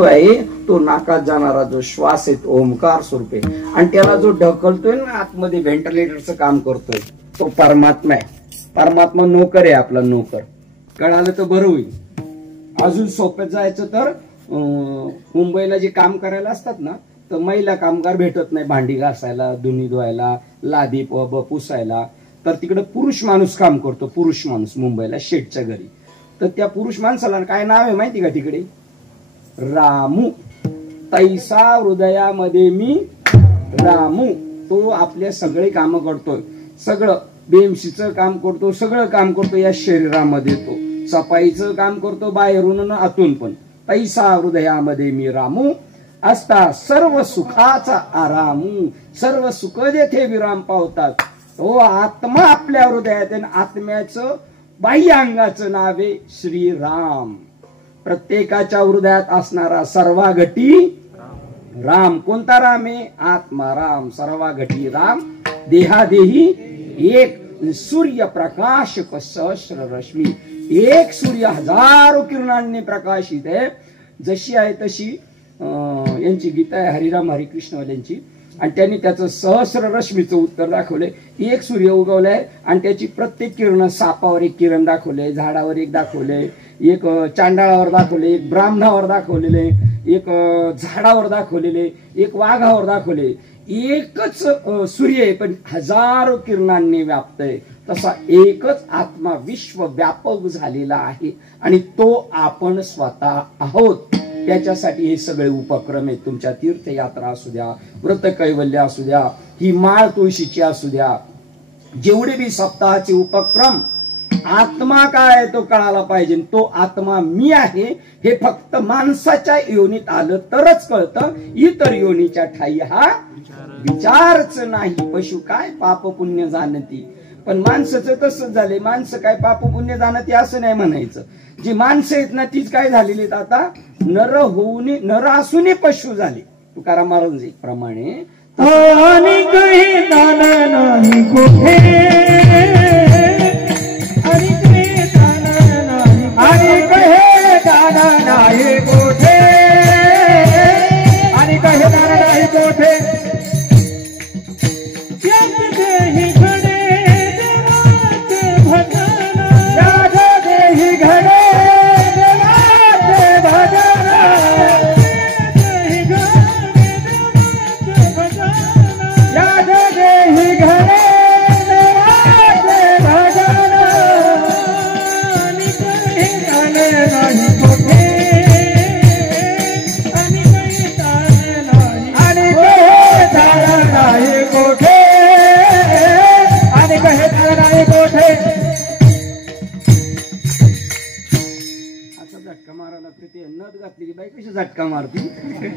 आहे तो नाकात जाणारा जो श्वास आहे तो ओंकार स्वरूप आहे आणि त्याला जो ढकलतोय ना आतमध्ये व्हेंटिलेटरचं काम करतोय तो परमात्मा आहे. परमात्मा नोकर आहे आपला, नोकर. कळालं तर बरं होईल. अजून सोप्यात जायचं तर मुंबईला जे काम करायला असतात ना तर महिला कामगार भेटत नाही भांडी घासायला, धुणी धुवायला, लादी पुसायला. तर तिकडे पुरुष माणूस काम करतो, पुरुष माणूस मुंबईला शेठच्या घरी. तर त्या पुरुष माणसाला काय नाव आहे माहिती का तिकडे? रामू. तैसा हृदयामध्ये मी रामू. तो आपले सगळे काम करतोय, सगळं बेमशीचं काम करतो, सगळं काम करतो या शरीरामध्ये. तो सफाईचं काम करतो बाहेरून आतून पण. तैसा हृदयामध्ये मी रामू असता सर्व सुखाचा आरामू. सर्व सुख जेथे विराम पावतात तो आत्मा आपल्या हृदयात. आत्म्याचं बाह्य अंगाचं नाव आहे श्रीराम. प्रत्येकाच्या हृदयात असणारा सर्वाघटी राम. कोणता राम आहे? आत्माराम. सर्वाघटी राम. देहादेही एक. सूर्य प्रकाश सहस्र रश्मी. एक सूर्य हजारो किरणांनी प्रकाशित आहे. जशी आहे तशी यांची गीता आहे हरिराम हरिकृष्णवाल्यांची. आणि त्यांनी त्याचं सहस्र रश्मीचं उत्तर दाखवलंय. एक सूर्य उगवलाय आणि त्याची प्रत्येक किरण, सापावर एक किरण दाखवले, झाडावर एक दाखवले, एक चांडाळावर दाखवले, एक ब्राह्मणावर दाखवलेले, एक झाडावर दाखवलेले, एक वाघावर दाखवले. एकच सूर्य आहे पण हजारो किरणांनी व्याप्त आहे. तसा एकच आत्मा विश्व व्यापक झालेला आहे आणि तो आपण स्वतः आहोत. त्याच्यासाठी हे सगळे उपक्रम आहेत. तुमच्या तीर्थयात्रा असू द्या, व्रत कैवल्य असू द्या, ही माळ तुळशीची असू द्या, जेवढे बी सप्ताहाचे उपक्रम. आत्मा काय आहे तो कळायला पाहिजे. तो आत्मा मी आहे हे फक्त माणसाच्या योनीत आलं तरच कळतं. इतर योनीच्या ठाई हा विचारच नाही. पशु काय पाप पुण्य जाणती, पण माणसाचं तसंच झालंय. माणसं काय पाप पुण्य जाणती असं नाही म्हणायचं. जी माणसं आहेत ना तीच काय झालेली आता नर होऊन नर असून पशु झाले. तुकाराम महाराज प्रमाणे आणि काही दाना नाही कुठे, आणि काही दाना नाही, आणि काही दाना नाही कुठे, आणि काही दाना नाही कुठे. देही घडे देवाचे भजन, देही घडे झटका मारती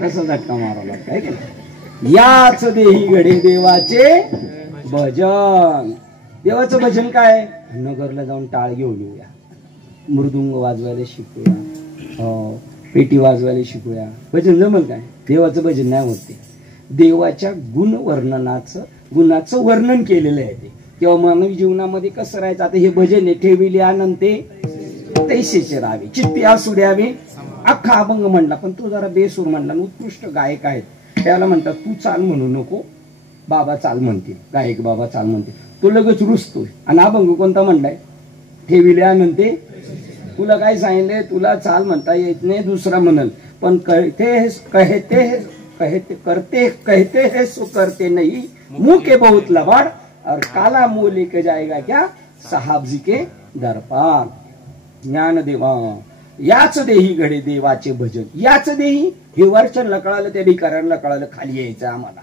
तसा झटका मारावा लागतो की. याच देही घडे देवाचे भजन. देवाचं भजन काय? नगरला जाऊन टाळ घेऊन येऊया, मृदुंग वाजवायला शिकूया, पेटी वाजवायला शिकूया. भजन जमल काय? देवाचं भजन नाही होते. देवाच्या गुणाचं वर्णन केलेलं आहे ते. तेव्हा मानवी जीवनामध्ये कसं राहायचं. आता हे भजन आहे. ठेविले आनंते तैसेचे राहावे, चित्ती असू द्यावे. अख्खा अभंग म्हणला पण तू जरा बेसूर म्हणला. उत्कृष्ट गायक आहेत त्याला म्हणतात तू चाल म्हणू नको, बाबा चाल म्हणतील. गायक बाबा चाल म्हणतील. तो लगेच रुसतोय. आणि अभंग कोणता म्हणलाय? ठेविले आनंते. तुला काय सांगितलंय? तुला चाल म्हणता येत नाही, दुसरा म्हणल. पण कहते कहते है सो करते नहीं, मुंह के बहुत लबाड़ और काला मुंह लेके जाएगा क्या साहब जी के दरबार. ज्ञानदेवा. याच देही घडे देवाचे भजन. याच देही हे वरचनला कळालं, त्या भिकाऱ्यांना कळालं खाली यायचं आम्हाला.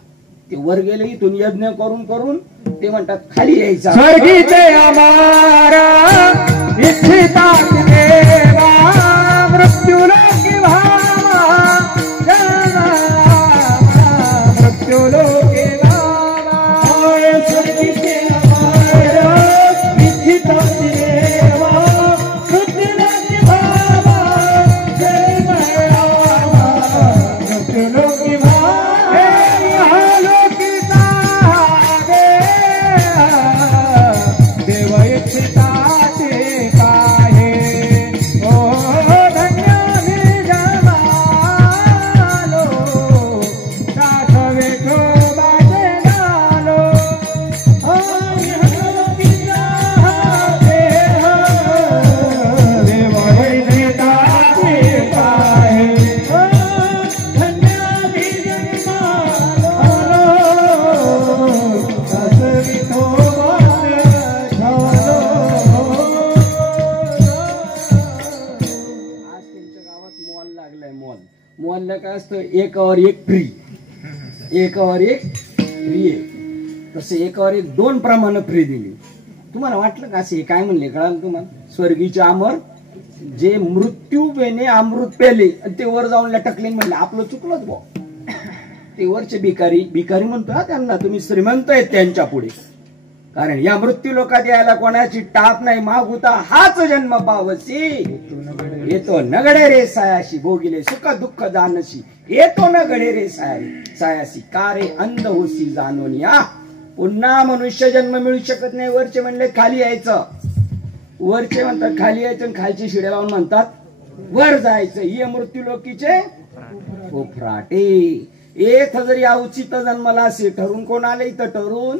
ते वर गेले इथून यज्ञ करून करून ते म्हणतात खाली यायचं. स्वर्गीचे आमारा इच्छिता देवा, मृत्यूलोकी भावा, मृत्यूलोकी भावा. स्वर्गीचे आमारा इच्छिता देवा, मृत्यूलोकी भावा, जय रामा, मृत्यूलोकी भावा. देव इच्छिता ते काय, ओ धन्य मोहल्ला काय असतं, एकावर एक फ्री, एकावर एक फ्री आहे. तसं एकावर एक 2 प्रमाणे फ्री दिली. तुम्हाला वाटलं का असे काय म्हणले कळालं तुम्हाला? स्वर्गीचे अमर जे मृत्यू पेने अमृत पेले आणि ते वर जाऊन लटकले म्हणले आपलं चुकलंच भाऊ. ते वरचे भिकारी म्हणतो हा त्यांना, तुम्ही श्रीमंत आहेत त्यांच्या पुढे. कारण या मृत्यू लोकात यायला कोणाची टाप नाही. मागुता हाच जन्म पावसी, येतो नगडे रे सायाशी, भोगिले सुख दुःख जानशी, येतो न गडे रे सायाशी, का रे अंध होसी जाणून या. पुन्हा मनुष्य जन्म मिळू शकत नाही. वरचे म्हणले खाली यायचं, वरचे म्हणतात खाली यायचं, आणि खालची शिड्या लावून म्हणतात वर जायचं. ही मृत्यू लोकीचे फोफराटे. एक जरी अवचित जन्मला असे ठरून कोण आले इथं? ठरून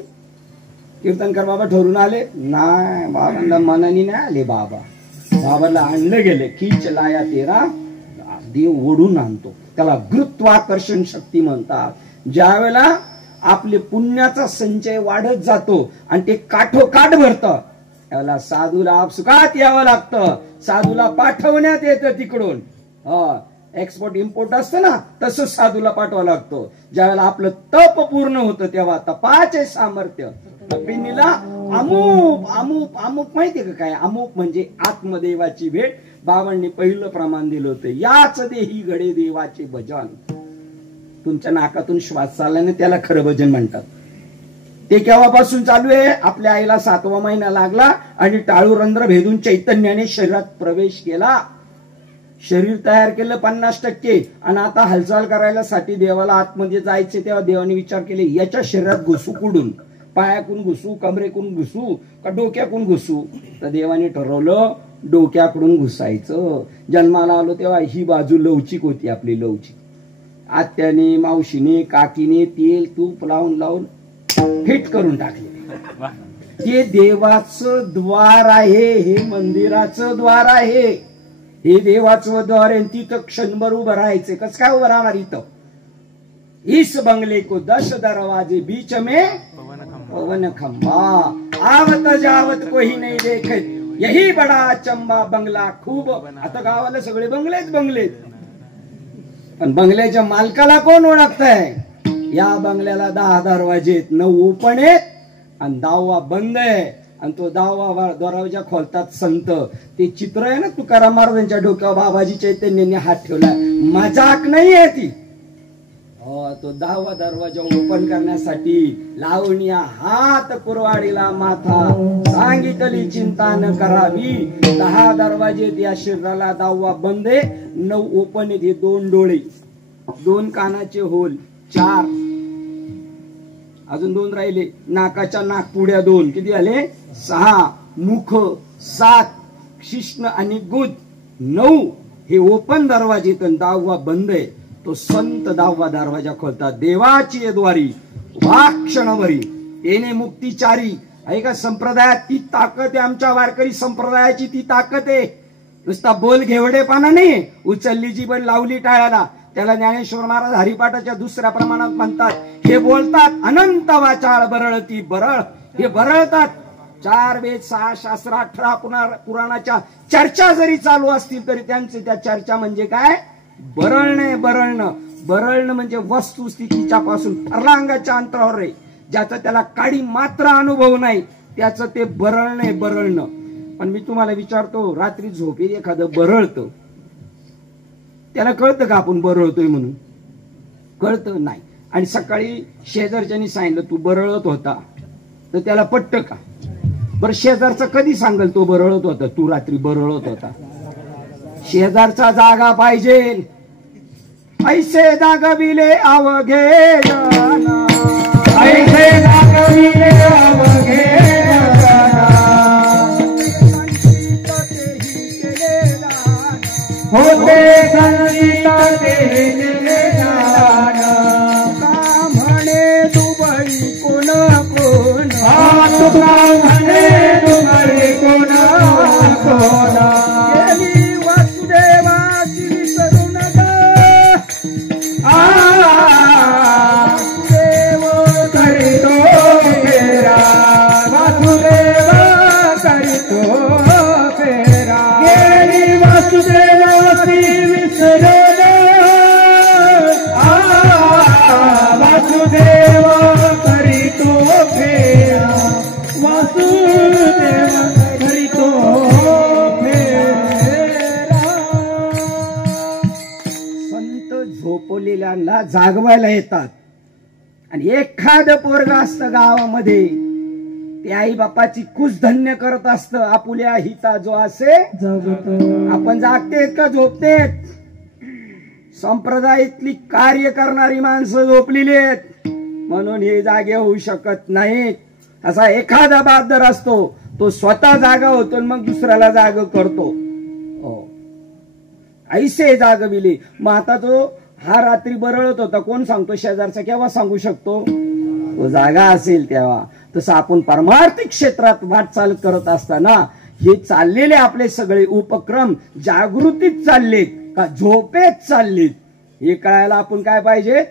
कीर्तनकर बाबा ठरून आले नाही. बाबांना मनानी नाही आले. बाबाला आणलं गेले. खीच लाया तेरा, देव ओढून आणतो. त्याला गुरुत्वाकर्षण शक्ती म्हणतात. ज्या वेळेला आपले पुण्याचा संचय वाढत जातो आणि ते काठोकाठ भरतं, त्याला साधूला आपसुकात यावं लागतं. साधूला पाठवण्यात येतं तिकडून. एक्सपोर्ट इम्पोर्ट असतं ना, तसं साधूला पाठवावं लागतं. ज्यावेळेला आपलं तप पूर्ण होतं तेव्हा तपाचे सामर्थ्य. तपिनीला अमुक माहितीये का काय? अमुक म्हणजे आत्मदेवाची भेट. बाबांनी पहिलं प्रमाण दिलं होतं, याच देही घडे देवाचे भजन. तुमच्या नाकातून श्वास चालल्याने त्याला खरं भजन म्हणतात. ते केव्हापासून चालू आहे? आपल्या आईला 7वा महिना लागला आणि टाळूरंध्र भेदून चैतन्याने शरीरात प्रवेश केला. शरीर तयार केलं 50%, आणि आता हालचाल करायला साठी देवाला आतमध्ये जायचे. तेव्हा देवाने विचार केले, याच्या शरीरात घुसू कुठून? पायाकडून घुसू, कमरेकडून घुसू का डोक्याकडून घुसू? तर देवाने ठरवलं डोक्याकडून घुसायचं. जन्माला आलो तेव्हा ही बाजू लवचिक होती आपली, लवचिक. आत्याने, मावशीने, काकीने तेल तूप लावून फिट करून टाकले. ते देवाचं द्वार आहे, हे मंदिराचं द्वार आहे, हे देवाचं द्वार आहे. तिथं क्षणभर उभं राहायचे. कसं काय उभं राहणार इथं? इस बंगले को 10 दरवाजे, बीच में पवन खंबा, आवत जावत कोही नाही देखत, यही बडा चंबा बंगला खूप. आता गावाला सगळे बंगलेच. पण बंगल्याच्या मालकाला कोण ओळखताय? या बंगल्याला 10 दरवाजे आहेत, 9 ओपन आहेत आणि 10वा बंद आहे. आणि तो 10वा दरवाजा खोलतात संत. ते चित्र आहे ना तुकाराम महाराजांच्या डोक्यावर बाबाजी चैतन्याने हात ठेवला. मजाक नाही आहे ती. तो 10वा दरवाजा ओपन करण्यासाठी लावण्या हात कुरवाडीला माथा, सांगितली चिंता न करावी. 10 दरवाजे या शरीराला, 10वा बंद आहे, 9 ओपन आहेत. 2 डोळे, 2 कानाचे होल, 4 अजून 2 राहिले. नाकाच्या नाकपुड्या 2, किती झाले? 6. मुख 7, शिश्न आणि गुद 9. हे ओपन दरवाजे. 10वा बंद आहे. तो संत 10वा दरवाजा खोलतात. देवाची द्वारी वाक्षणवरी येणे मुक्तीचारी. ऐका, संप्रदायात ती ताकद आहे. आमच्या वारकरी संप्रदायाची ती ताकद आहे. नुसता बोल घेवडेपणा नाही. उचलली जी पण लावली टाळ्याला. त्याला ज्ञानेश्वर महाराज हरिपाठाच्या 2ऱ्या प्रमाणात म्हणतात. हे बोलतात अनंत वाचाळ बरळती बरळ. हे बरळतात. 4 वेद, 6 शास्त्र, 18 पुराणाच्या चर्चा जरी चालू असतील तरी त्यांचे त्या चर्चा म्हणजे काय? बरळणं म्हणजे वस्तुस्थितीच्या पासून फर्लांगाच्या अंतरावर आहे. ज्याचा त्याला काडी मात्र अनुभव नाही त्याचं ते बरळणं. पण मी तुम्हाला विचारतो, रात्री झोपेत एखादं बरळतं, त्याला कळतं का आपण बरळतोय म्हणून? कळतं नाही. आणि सकाळी शेजारच्यानी सांगितलं तू बरळत होता, तर त्याला पटतं का? बरं, शेजारचा कधी सांगेल तो बरळत होता, तू रात्री बरळत होता? शेजारचा जागा पाहिजे. ऐसे दागविले अवघे जाना, ऐसे दागविले अवघे जाना, होते संगीता केले जाना. का म्हणे दुबळी कोण कोण, तुका म्हणे दुबळी कोण कोण. झोपलेल्यांना जागवायला येतात. आणि एखादं पोरग असतं गावामध्ये ते आई बापाची कुशधन्य करत असतं. आपुल्या हिता जो असे आपण जागतेत का झोपतेत? संप्रदायातली कार्य करणारी माणसं झोपलेली आहेत म्हणून हे जागे होऊ शकत नाहीत. असा एखादा बहादर असतो तो स्वतः जागा होतो आणि मग दुसऱ्याला जाग करतो. ऐसे जागविले. मग आता तो हा रात्री बरळत होता, कोण सांगतो? शेजारचा केव्हा सांगू शकतो? तो जागा असेल तेव्हा. तसं आपण परमार्थिक क्षेत्रात वाटचाल करत असताना हे चाललेले आपले सगळे उपक्रम जागृतीत चाललेत का झोपेत चाललेत हे कळायला आपण काय पाहिजे?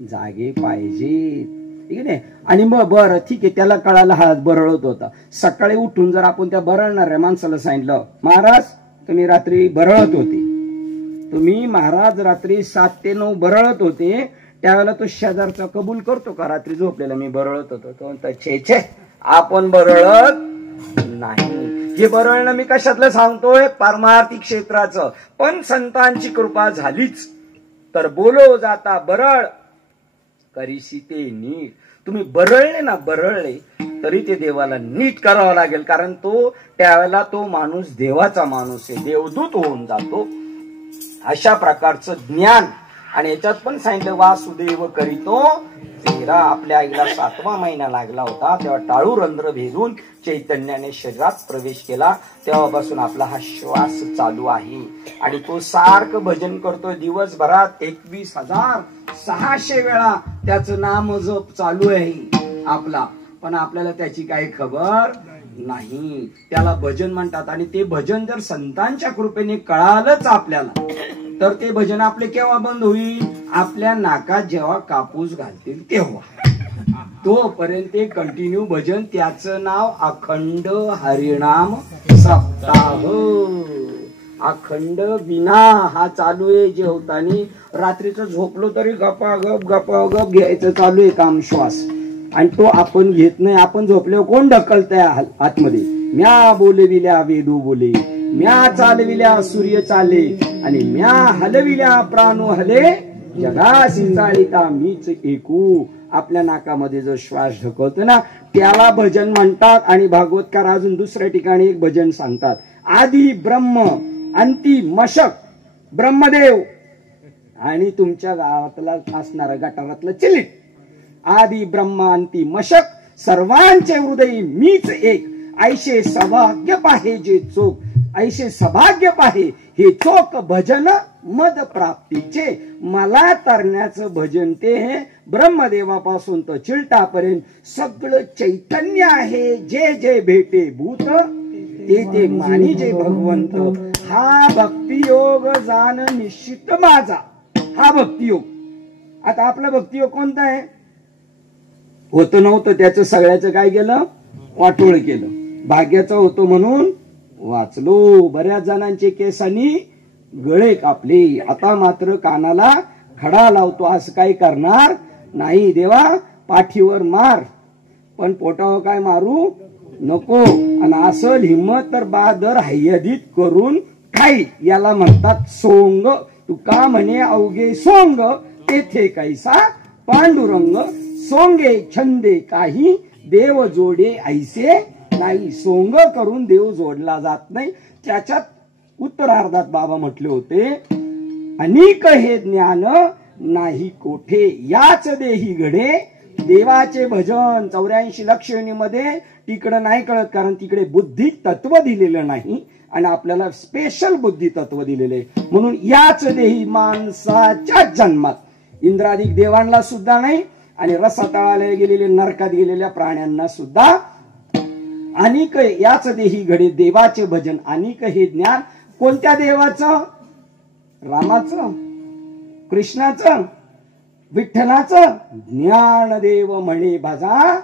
जागे पाहिजे. ठीक आहे. आणि मग बरं ठीक आहे, त्याला कळायला हा बरळत होता. सकाळी उठून जर आपण त्या बरळणाऱ्या माणसाला सांगितलं, महाराज तुम्ही रात्री बरळत होते, तुम्ही महाराज रात्री 7 ते 9 बरळत होते, त्यावेळेला तो शेजारचा कबूल करतो का रात्री झोपलेला मी बरळत होतो? तो म्हणतो छे छे आपण बरळत नाही. हे बरळणं मी कशातलं सांगतोय? पारमार्थिक क्षेत्राचं. पण संतांची कृपा झालीच तर बोलो जाता बरळ करीशी ते नीट. तुम्ही बरळले ना, बरळले तरी ते देवाला नीट करावं लागेल, कारण तो त्यावेळेला तो माणूस देवाचा माणूस आहे, देवदूत होऊन जातो. अशा प्रकारचं ज्ञान. आणि याच्यात पण सांगितलं वासुदेव करीतो तेरा. आपल्या आईला 7वा महिना लागला होता तेव्हा टाळू रंध्र भेदून चैतन्याने शरीरात प्रवेश केला. तेव्हापासून आपला हा श्वास चालू आहे. आणि तो सारखं भजन करतोय दिवसभरात 21,600 वेळा त्याचं नाम जप चालू आहे आपला. पण आपल्याला त्याची काही खबर नाही. त्याला भजन म्हणतात. आणि ते भजन जर संतांच्या कृपेने कळालंच आपल्याला तर ते भजन आपले केव्हा बंद होईल? आपल्या नाकात जेव्हा कापूस घालतील तेव्हा. तोपर्यंत कंटिन्यू भजन. त्याचं नाव अखंड हरिनाम सप्ताह. अखंड विना हा चालू आहे. जेवतानी रात्रीचं झोपलो तरी गपागप गपागप घ्यायचं चालू आहे काम श्वास. आणि तो आपण घेत नाही. आपण झोपल्यावर कोण ढकलतंय आतमध्ये? म्या बोलविल्या वेदू बोले, म्या चालविल्या सूर्य चाले, आणि म्या हलविल्या प्राणू हले, जगासी चालिता मीच एकू. आपल्या नाकामध्ये जो श्वास ढकलतो ना त्याला भजन म्हणतात. आणि भागवतकार अजून दुसऱ्या ठिकाणी एक भजन सांगतात. आदि ब्रह्म अंती मशक ब्रह्मदेव. आणि तुमच्या गावातला असणारा गटारातलं चिलिट. आदि ब्रह्म अंती मशक सर्वांचे हृदय मीच एक. ऐशे सौभाग्य पाहे जे चोख, ऐशे सौभाग्य पाहे हे चोख भजन मद प्राप्तीचे. मला तरण्याचं भजन ते हे ब्रह्मदेवापासून तर चिलटापर्यंत सगळं चैतन्य आहे. जे जे भेटे भूत ते ते मानी जे भगवंत. हा भक्तियोग जाण निश्चित माझा. हा भक्तियोग. आता आपला भक्तियोग कोणता आहे? होतं नव्हतं त्याचं सगळ्याचं काय केलं? वाटोळ केलं. भाग्याचं होतं म्हणून वाचलो. बऱ्याच जणांचे केसांनी गळे कापले. आता मात्र कानाला खडा लावतो. असं काही करणार नाही. देवा पाठीवर मार पण पोटावर काय मारू नको. आणि असं हिम्मत तर बहादर हय्यदीत करून खाई. याला म्हणतात सोंग. तू का म्हणे अवघे सोंग तेथे कैसा पांडुरंग. सोंगे छंदे काही देव जोडे ऐसे नाही. सोंग करून देव जोडला जात नाही. त्याच्यात उत्तरार्धात बाबा म्हटले होते अनेक हे ज्ञान नाही कोठे याच देही घडे देवाचे भजन. 84 लक्ष योनीमध्ये तिकडं नाही कळत कारण तिकडे बुद्धी तत्व दिलेलं नाही आणि आपल्याला स्पेशल बुद्धी तत्व दिलेले. म्हणून याच देही माणसाच्या जन्मात इंद्रादिक देवांना सुद्धा नाही आणि रसातळाला गेलेले नरकात गेलेल्या प्राण्यांना सुद्धा अनेक याच देही घडे देवाचे भजन. अनेक हे ज्ञान कोणत्या देवाचं? रामाचं, कृष्णाचं, विठ्ठलाचं. ज्ञानदेव म्हणे भजा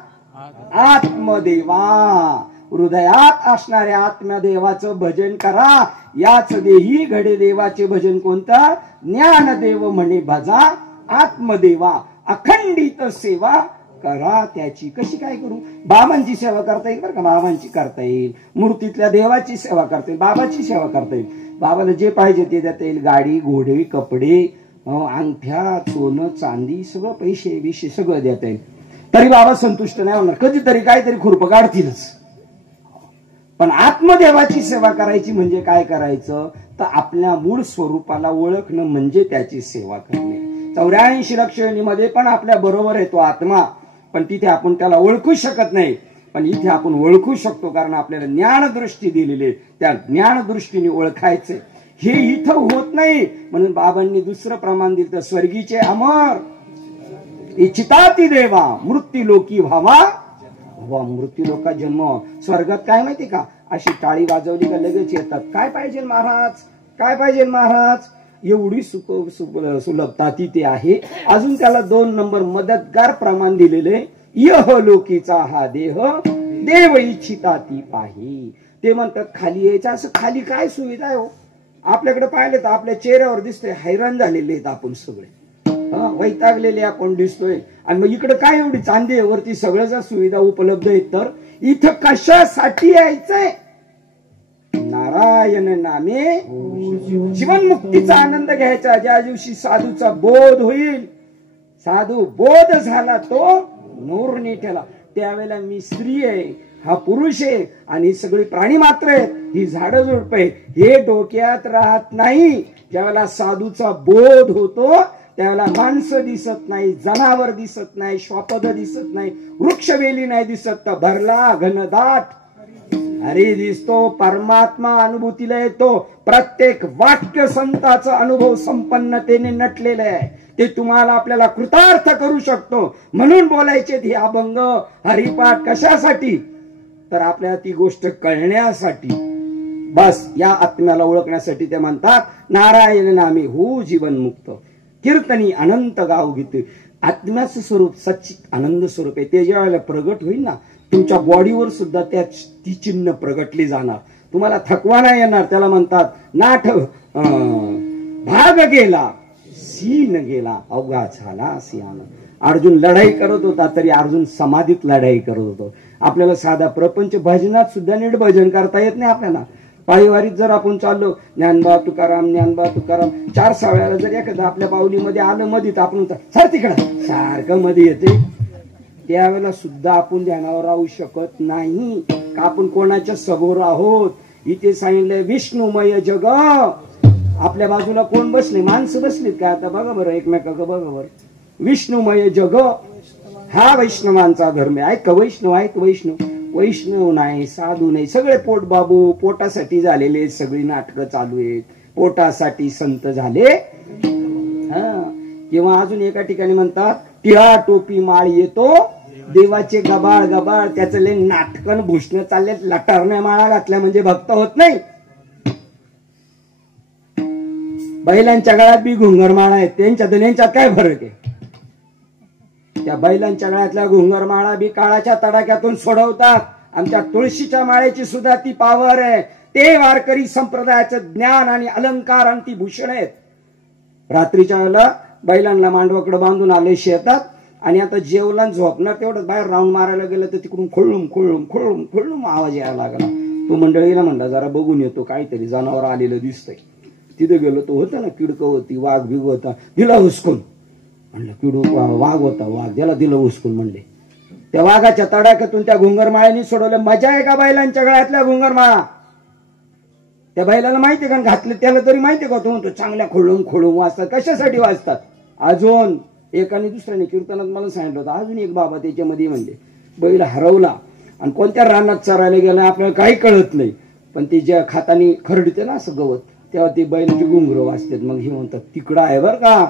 आत्मदेवा. हृदयात असणाऱ्या आत्मदेवाचं भजन करा. याच देही घडे देवाचे भजन कोणतं? ज्ञानदेव म्हणे भजा आत्मदेवा. अखंडित सेवा करा त्याची. कशी काय करू? बाबांची सेवा करता येईल बरं का. बाबांची करता येईल. मूर्तीतल्या देवाची सेवा करता येईल. बाबाची सेवा करता येईल. बाबाला जे पाहिजे ते देता येईल. गाडी, घोडे, कपडे, अंगठ्या सोनं चांदी सगळं पैसे विषय सगळं देता येईल, तरी बाबा संतुष्ट नाही होणार. कधीतरी काहीतरी खुरप काढतीलच. पण आत्मदेवाची सेवा करायची म्हणजे काय करायचं, तर आपल्या मूळ स्वरूपाला ओळखणं म्हणजे त्याची सेवा करणे. 84 लक्ष योनीमध्ये पण आपल्या बरोबर आहे तो आत्मा, पण तिथे आपण त्याला ओळखू शकत नाही. पण इथे आपण ओळखू शकतो, कारण आपल्याला ज्ञानदृष्टी दिलेली आहे. त्या ज्ञानदृष्टीने ओळखायचंय. हे इथं होत नाही, म्हणून बाबांनी दुसरं प्रमाण दिलं, स्वर्गीचे अमर इच्छिताती देवा मृत्यू लोकी व्हावा. मृत्यू लोका जन्म. स्वर्गात काय माहिती का, अशी टाळी वाजवली का लगेच येतात. काय पाहिजे महाराज, काय पाहिजे महाराज, एवढी सुलभता तिथे आहे. अजून त्याला 2 नंबर मदतगार प्रमाण दिलेले. यह लोकीचा हा देह देव इच्छिता ती पाही. ते म्हणतात खाली यायचं. असं खाली काय सुविधा आहे हो, आपल्याकडे पाहिले तर आपल्या चेहऱ्यावर दिसतोय हैराण झालेले आहेत आपण सगळे, वैतागलेले आपण दिसतोय. आणि मग इकडे काय एवढी चांदी वरती सगळं जर सुविधा उपलब्ध आहेत, तर इथं कशासाठी यायचंय. नारायण नामे जीवनमुक्तीचा आनंद घ्यायचा. ज्या दिवशी साधूचा बोध होईल, साधू बोध झाला तो नूर निठेला, त्यावेळेला मी स्त्री आहे, हा पुरुष आहे, आणि ही सगळी प्राणी मात्र आहेत, ही झाडं झुडप आहे, हे डोक्यात राहत नाही. ज्यावेळेला साधूचा बोध होतो त्यावेळेला माणसं दिसत नाही, जनावर दिसत नाही, श्वापद दिसत नाही, वृक्षवेली नाही दिसत, तर भरला घनदाट हरी दिसतो. परमात्मा अनुभूतीला येतो. प्रत्येक वाक्य संताचा अनुभव संपन्नतेने नटलेलं आहे. ते तुम्हाला आपल्याला कृतार्थ करू शकतो. म्हणून बोलायचे हे अभंग हरिपाठ कशासाठी, तर आपल्याला ती गोष्ट कळण्यासाठी, बस या आत्म्याला ओळखण्यासाठी. ते म्हणतात नारायण नामे हो जीवन मुक्त कीर्तनी अनंत गाव गीते. आत्म्याचं स्वरूप सच्चित आनंद स्वरूप आहे. ते ज्या वेळेला प्रगट होईल ना, तुमच्या बॉडीवर सुद्धा ती चिन्ह प्रगटली जाणार. तुम्हाला थकवा नाही येणार. त्याला म्हणतात नाठ भाग गेला सीन गेला अवघा झाला सियान. अर्जुन लढाई करत होता, तरी अर्जुन समाधीत लढाई करत होतो. आपल्याला साधा प्रपंच भजनात सुद्धा नीट भजन करता येत नाही. आपल्याला पायवारीत जर आपण चाललो, ज्ञानबा तुकाराम ज्ञानबा तुकाराम 4 वेळा जर एखादं आपल्या पावलीमध्ये आलं मध्ये, तर आपण सर तिकडं सारखं मध्ये येते, त्यावेळेला सुद्धा आपण ध्यानावर राहू शकत नाही. का आपण कोणाच्या समोर आहोत. इथे सांगितलंय विष्णुमय जग. आपल्या बाजूला कोण बसले, माणसं बसलीत का आता बघा बरं, एकमेकांना बघा बरं. विष्णुमय जग हा वैष्णवांचा धर्म आहे. का वैष्णव आहेत, वैष्णव नाही, साधू नाही, सगळे पोट बाबू, पोटासाठी झालेले सगळी नाटकं चालू आहेत. पोटासाठी संत झाले. किंवा अजून एका ठिकाणी म्हणतात टिळा टोपी माळ येतो देवाचे गबाळ गबाळ. त्याचं ले नाटकन भूषण चालले. लटारण्या माळा घातल्या म्हणजे भक्त होत नाही. बैलांच्या गळ्यात बी घुंगरमाळा आहेत. त्यांच्यात काय फरक आहे. त्या बैलांच्या गळ्यातल्या घुंगरमाळा बी काळाच्या तडाख्यातून सोडवतात. आमच्या तुळशीच्या माळेची सुद्धा ती पावर आहे. ते वारकरी संप्रदायाचं ज्ञान आणि अलंकार आणि ती भूषण आहेत. रात्रीच्या वेळेला बैलांना मांडवाकडे बांधून आले शेतात, आणि आता जेवला झोपणार तेवढं बाहेर राऊंड मारायला गेलं, तर तिकडून खोळूम खोळूम खोळूम खोळूम आवाज यायला लागला. तो मंडळीला म्हणला जरा बघून येतो, काहीतरी जनावर आलेलं दिसतंय. तिथे गेलो, तो होता ना किडकं होती, वाघ बिग होता, दिला हुसकून. म्हणलं किडू वाघ होता, वाघ त्याला दिलं हुसकून. म्हणले त्या वाघाच्या तडाख्यातून त्या घुंगरमाळ्यांनी सोडवलं. मजा आहे का बैलांच्या गळ्यातल्या घुंगरमाळा. त्या बैलाला माहितीये का घातले, त्याला तरी माहितीये का, तो म्हणतो चांगल्या खोळूम खोळूम वाजतात. कशासाठी वाजतात. अजून एकाने दुसऱ्याने कीर्तनात मला सांगितलं होतं. अजून एक बाबा त्याच्यामध्ये म्हणले बैल हरवला आणि कोणत्या रानात चरायला गेला आपल्याला काही कळत नाही, पण ते ज्या खातानी खरडते ना असं गवत, तेव्हा ते बैलाची घुंगरं वाजतात. मग हे म्हणतात तिकडं आहे बर का,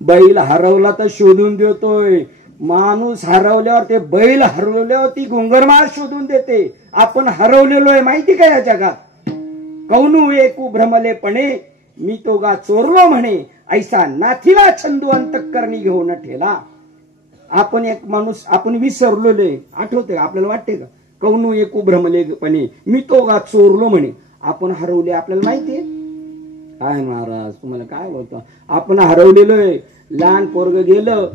बैल हरवला तर शोधून देतोय. माणूस हरवल्यावर, ते बैल हरवल्यावर ती घुंगरमाळ शोधून देते. आपण हरवलेलो आहे माहिती का या जगात. कौनू एकू भ्रमलेपणे मी तो गा चोरलो म्हणे, ऐसा नाथीला छंदू अंतःकरणी घेऊन ठेला. आपण एक माणूस आपण विसरलोय. आठवते का आपल्याला, वाटते का. कौनू एकू भ्रमलेपणे मी तो गा चोरलो म्हणे. आपण हरवले आपल्याला माहितीये. काय महाराज तुम्हाला काय बोलतो, आपण हरवलेलो आहे. लहान पोरग गेलं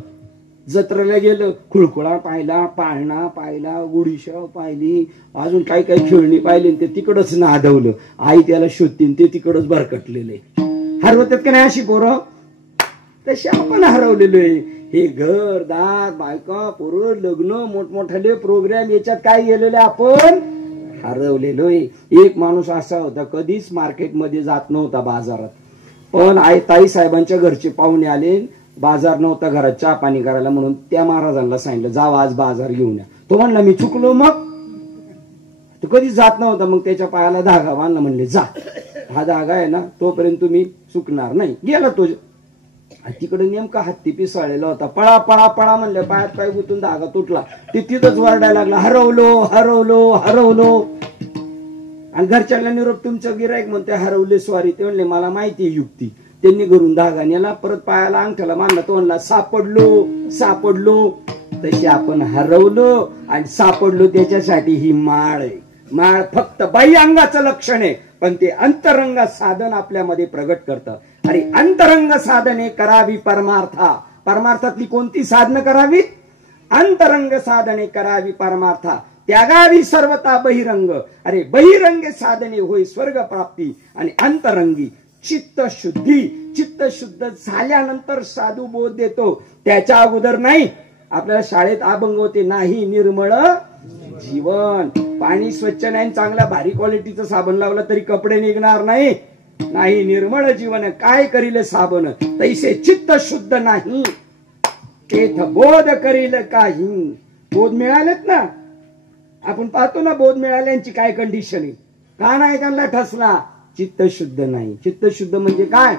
जत्रेला गेलं, खुळखुळा पाहिला, पाळणा पाहिला, गुडीशा पाहिली, अजून काही काही खेळणी पाहिली, ते तिकडच नादवलं. आई त्याला शोधतीन, ते तिकडच भरकटलेले. हरवतात का नाही अशी पोरं. तसे आपण हरवलेलो आहे. हे घर दार बायका पोरं लग्न मोठमोठाले प्रोग्राम याच्यात काय गेलेले आपण हरवलेलो आहे. एक माणूस असा होता कधीच मार्केटमध्ये जात नव्हता बाजारात, पण ताई साहेबांच्या घरचे पाहुणे आले, बाजार नव्हता घरात चहा पाणी करायला, म्हणून त्या महाराजांना सांगितलं जावा आज बाजार घेऊन या. तो म्हणला मी चुकलो. मग तो कधीच जात नव्हता, मग त्याच्या पायाला धागा बांधला, म्हणले जा हा धागा आहे ना तोपर्यंत तुम्ही चुकणार नाही. गेला तो, तिकडे नेमका हत्ती पिसाळलेला होता. पळा पळा पळा म्हणले, पायात पाय गुतून धागा तुटला. ते तिथंच वरडायला लागला हरवलो हरवलो हरवलो. आणि घरच्यांना निरोप तुमचं गिराईक म्हणते हरवले स्वारी. ते म्हणले मला माहिती आहे युक्ती. त्यांनी घरून धागा नेला, परत पायाला अंगठ्याला मानला, तो म्हणला सापडलो सापडलो. तशी आपण हरवलो आणि सापडलो. त्याच्यासाठी ही माळ आहे. माळ फक्त बाह्य अंगाचं लक्षण आहे, पण ते अंतरंग साधन आपल्यामध्ये प्रगट करतं. आणि अंतरंग साधने करावी परमार्था. परमार्थातली कोणती साधनं करावी? अंतरंग साधने करावी परमार्था. त्यागावी सर्वता बहिरंग. अरे बहिरंग साधने होय स्वर्ग प्राप्ती. आणि अंतरंगी चित्त शुद्धी. चित्त शुद्ध झाल्यानंतर साधू बोध देतो, त्याच्या अगोदर नाही. आपल्याला शाळेत अभंग होते, नाही निर्मळ जीवन. पाणी स्वच्छ नाही, चांगला भारी क्वालिटीचं साबण लावलं तरी कपडे निघणार नाही. नाही निर्मळ जीवन काय करील साबण, तैसे चित्त शुद्ध नाही तेथ बोध करील काही. बोध मिळालेत ना, आपण पाहतो ना बोध मिळाल्यांची काय कंडिशन आहे. का नाही त्यांना ठसला? चित्त शुद्ध नाही. चित्त शुद्ध म्हणजे काय?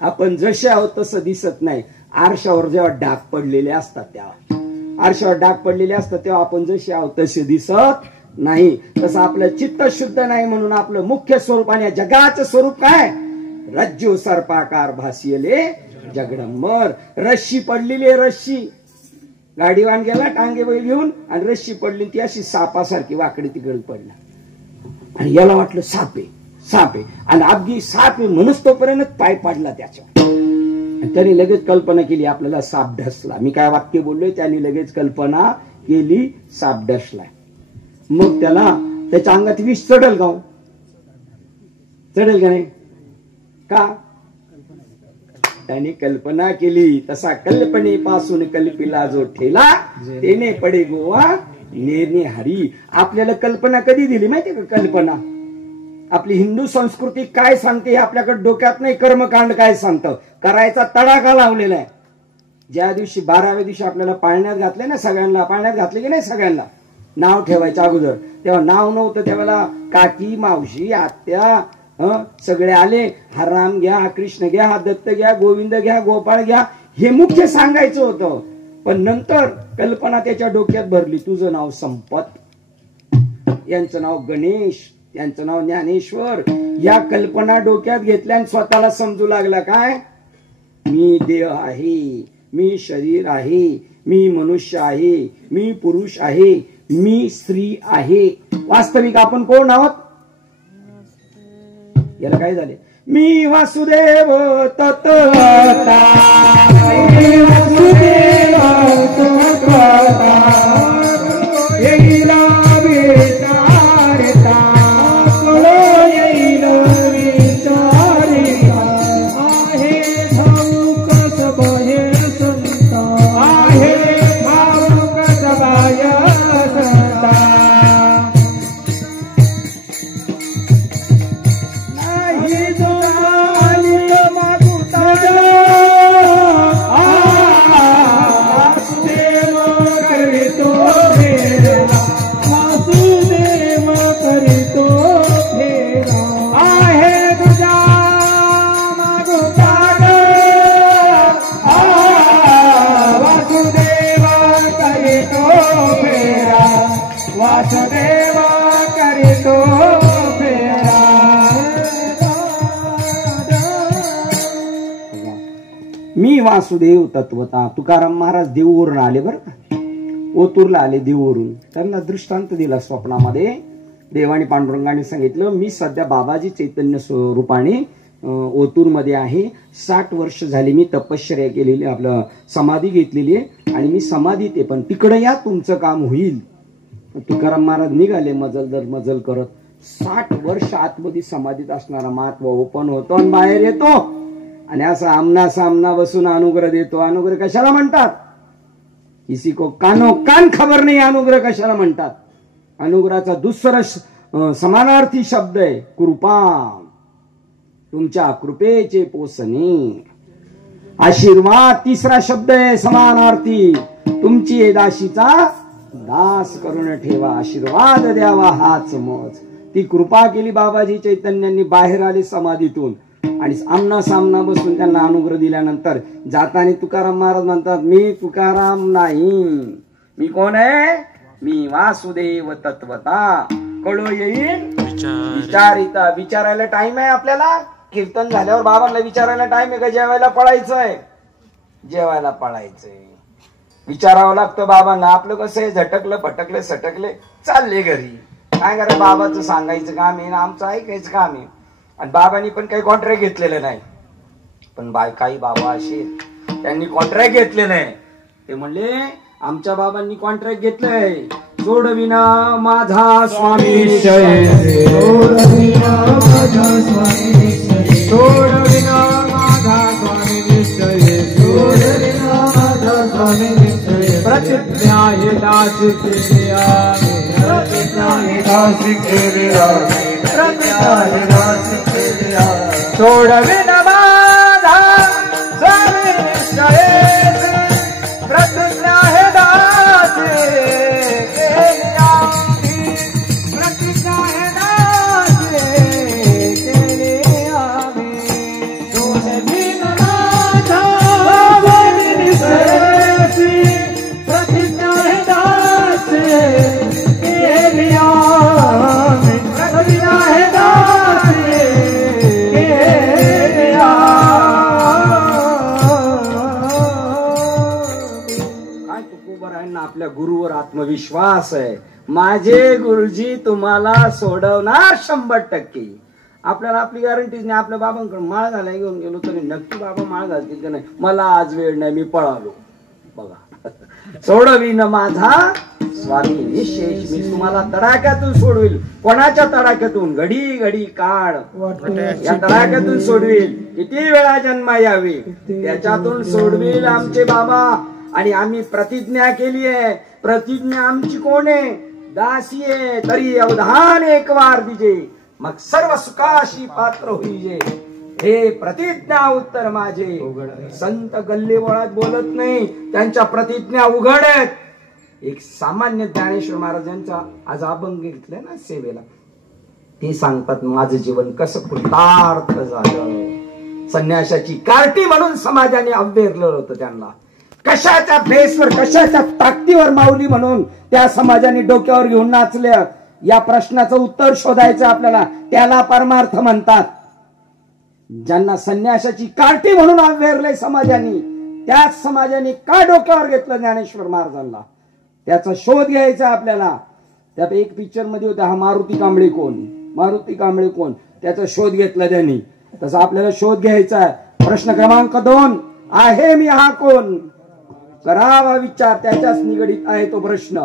आपण जसे आहोत तसं दिसत नाही. आरशावर जेव्हा डाग पडलेले असतात तेव्हा, आरशावर डाग पडलेले असतात तेव्हा आपण जसे आहोत तसे दिसत नाही. तसं आपलं चित्त शुद्ध नाही, म्हणून आपलं मुख्य स्वरूप आणि जगाचं स्वरूप काय? रज्जू सर्पाकार भासियले जगडंबर. रस्सी पडलेली आहे, रस्सी. गाडीवान गेला टांगे बैल घेऊन आणि रस्सी पडली, ती अशी सापासारखी वाकडी तिकडे पडला. आणि याला वाटलं साप आहे साप आहे, आणि अगदी साप आहे म्हणून तोपर्यंत पाय पाडला त्याच्या. त्याने लगेच कल्पना केली आपल्याला साप ढसला. मी काय वाक्य बोललोय, त्याने लगेच कल्पना केली साप ढसलाय. मग त्याला त्याच्या अंगात विष चढल का? चढेल का नाही? का? त्याने कल्पना केली. तसा कल्पनेपासून कल्पिला जो ठेला, तेने पडे गोवा निर्णे हरी. आपल्याला कल्पना कधी दिली माहितीये का? कल्पना आपली हिंदू संस्कृती काय सांगते हे आपल्याकडे डोक्यात नाही. कर्मकांड काय सांगतं, करायचा तडाखा लावलेला आहे. ज्या दिवशी 12व्या दिवशी आपल्याला पाळण्यात घातले ना, सगळ्यांना पाळण्यात घातले की नाही, सगळ्यांना नाव ठेवायचं अगोदर. तेव्हा नाव नव्हतं, त्यावेळेला काकी मावशी आत्या सगळे आले. हा राम घ्या, हा कृष्ण घ्या, हा दत्त घ्या, गोविंद घ्या, गोपाळ घ्या, हे मुख्य सांगायचं होतं. पण नंतर कल्पना त्याच्या डोक्यात भरली. तुझं नाव संपत, यांचं नाव गणेश, यांचं नाव ज्ञानेश्वर. या कल्पना डोक्यात घेतल्या आणि स्वतःला समजू लागला काय? मी देह आहे, मी शरीर आहे, मी मनुष्य आहे, मी पुरुष आहे, मी स्त्री आहे. वास्तविक आपण कोण आहोत? याला काय झाले? मी वासुदेव तत्वता, मी वासुदेव तत्वता, येईला विचारता, येईला विचारता, आहे ठाऊक सबाहेर संत, आहे ठाऊक सबाहेर संत. मी वासुदेव तत्वता. तुकाराम महाराज देऊवरून आले बरं का, ओतूरला आले देऊवरून. त्यांना दृष्टांत दिला स्वप्नामध्ये. देवानी पांडुरंगाने सांगितलं, मी सध्या बाबाजी चैतन्य स्वरूपाने ओतूरमध्ये आहे. 60 वर्ष झाली मी तपश्चर्या केलेली, आपलं समाधी घेतलेली आहे आणि मी समाधीत आहे, पण तिकडे या तुमचं काम होईल. तुकाराम महाराज निघाले मजल दर मजल करत. 60 वर्ष आतमध्ये समाधीत असणारा महात्मा ओपन होतो आणि बाहेर येतो. आणि असं आमना सामना बसून अनुग्रह देतो. अनुग्रह कशाला म्हणतात? किसी को कानो कान खबर नाही अनुग्रह कशाला म्हणतात. अनुग्रहाचा दुसरा समानार्थी शब्द आहे कृपा. तुमच्या कृपेचे पोसणे. आशीर्वाद तिसरा शब्द आहे समानार्थी. तुमची दासीचा दास करून ठेवा, आशीर्वाद द्यावा हाच मज. ती कृपा केली बाबाजी चैतन्यांनी. बाहेर आले समाधीतून आणि आमना सामना बसून त्यांना अनुग्रह दिल्यानंतर जाताना तुकाराम महाराज म्हणतात, मी तुकाराम नाही, मी कोण आहे? मी वासुदेव तत्वता. कळो येईल विचारिता. विचारायला टाइम आहे आपल्याला. कीर्तन झाल्यावर बाबांना विचारायला टाइम आहे का? जेवायला पळायचंय, जेवायला पळायचंय. विचारावं लागतं बाबांना. आपलं कसं आहे, झटकलं फटकले सटकले चालले घरी. काय करा, बाबाचं सांगायचं काम आहे ना आमचं ऐकायचं काम आहे. आणि बाबांनी पण काही कॉन्ट्रॅक्ट घेतलेलं नाही. पण काही बाबा असे त्यांनी कॉन्ट्रॅक्ट घेतलेलं आहे. ते म्हणले आमच्या बाबांनी कॉन्ट्रॅक्ट घेतलंय. सोडविना माझा स्वामी निश्चय, सोडविना माझा स्वामी निश्चय, सोडविना माझा स्वामी निश्चय, सोडविना माझा स्वामी निश्चय. प्रतिज्ञा हे दास केले आम्ही, प्रतिज्ञा हे दास केले आम्ही, प्रतिज्ञा हे दास केले आम्ही. सोडविना माझा स्वामी निश्चय, प्रतिज्ञा हे दास केले आम्ही, प्रतिज्ञा हे दास केले आम्ही. सोडविना माझा स्वामी निश्चय, प्रतिज्ञा हे दास केले आम्ही, प्रतिज्ञा हे दास केले आम्ही. आपल्या गुरुवर आत्मविश्वास आहे. माझे गुरुजी तुम्हाला सोडवणार 100%. आपल्याला आपली गॅरंटीच नाही. आपल्या बाबांकडे माळ घालाय घेऊन गेलो तरी नक्की बाबा माळ घालतील का नाही. मला आज वेळ नाही, मी पळालो. बघा, सोडविन माझा स्वामी निशेष. मी तुम्हाला तडाख्यातून सोडविल. कोणाच्या तडाख्यातून? घडी घडी काळ या तडाख्यातून सोडविल. किती वेळा जन्मा यावे त्याच्यातून सोडविल आमचे बाबा. आणि आम्ही प्रतिज्ञा केली आहे. प्रतिज्ञा आमची कोण आहे? दासी आहे. तरी अवधान एक वार दिजे, मग सर्व सुखाशी पात्र होईजे. हे प्रतिज्ञा उत्तर माझे. संत गल्लेवळात बोलत नाही, त्यांच्या प्रतिज्ञा उघड आहेत. एक सामान्य ज्ञानेश्वर महाराजांचा आज अभंग घेतलाय ना सेवेला, ते सांगतात माझं जीवन कसं कृतार्थ झालं. संन्यासाची कार्टी म्हणून समाजाने अवहेरलं होतं त्यांना. कशाच्या बेसवर, कशाच्या ताकदीवर माऊली म्हणून त्या समाजाने डोक्यावर घेऊन नाचल्या. या प्रश्नाचं उत्तर शोधायचं आपल्याला. त्याला परमार्थ म्हणतात. ज्यांना संन्यासाची कार्टी म्हणून अवहेरलंय समाजाने, त्याच समाजाने का डोक्यावर घेतलं ज्ञानेश्वर महाराजांना, त्याचा शोध घ्यायचा आपल्याला. त्यात एक पिक्चर मध्ये होता हा मारुती कांबळे कोण, मारुती कांबळे कोण, त्याचा शोध घेतला त्यांनी. तसा आपल्याला शोध घ्यायचा आहे. प्रश्न क्रमांक 2, आहे मी हा कोण? करावा विचार, त्याच्याच निगडीत आहे तो प्रश्न.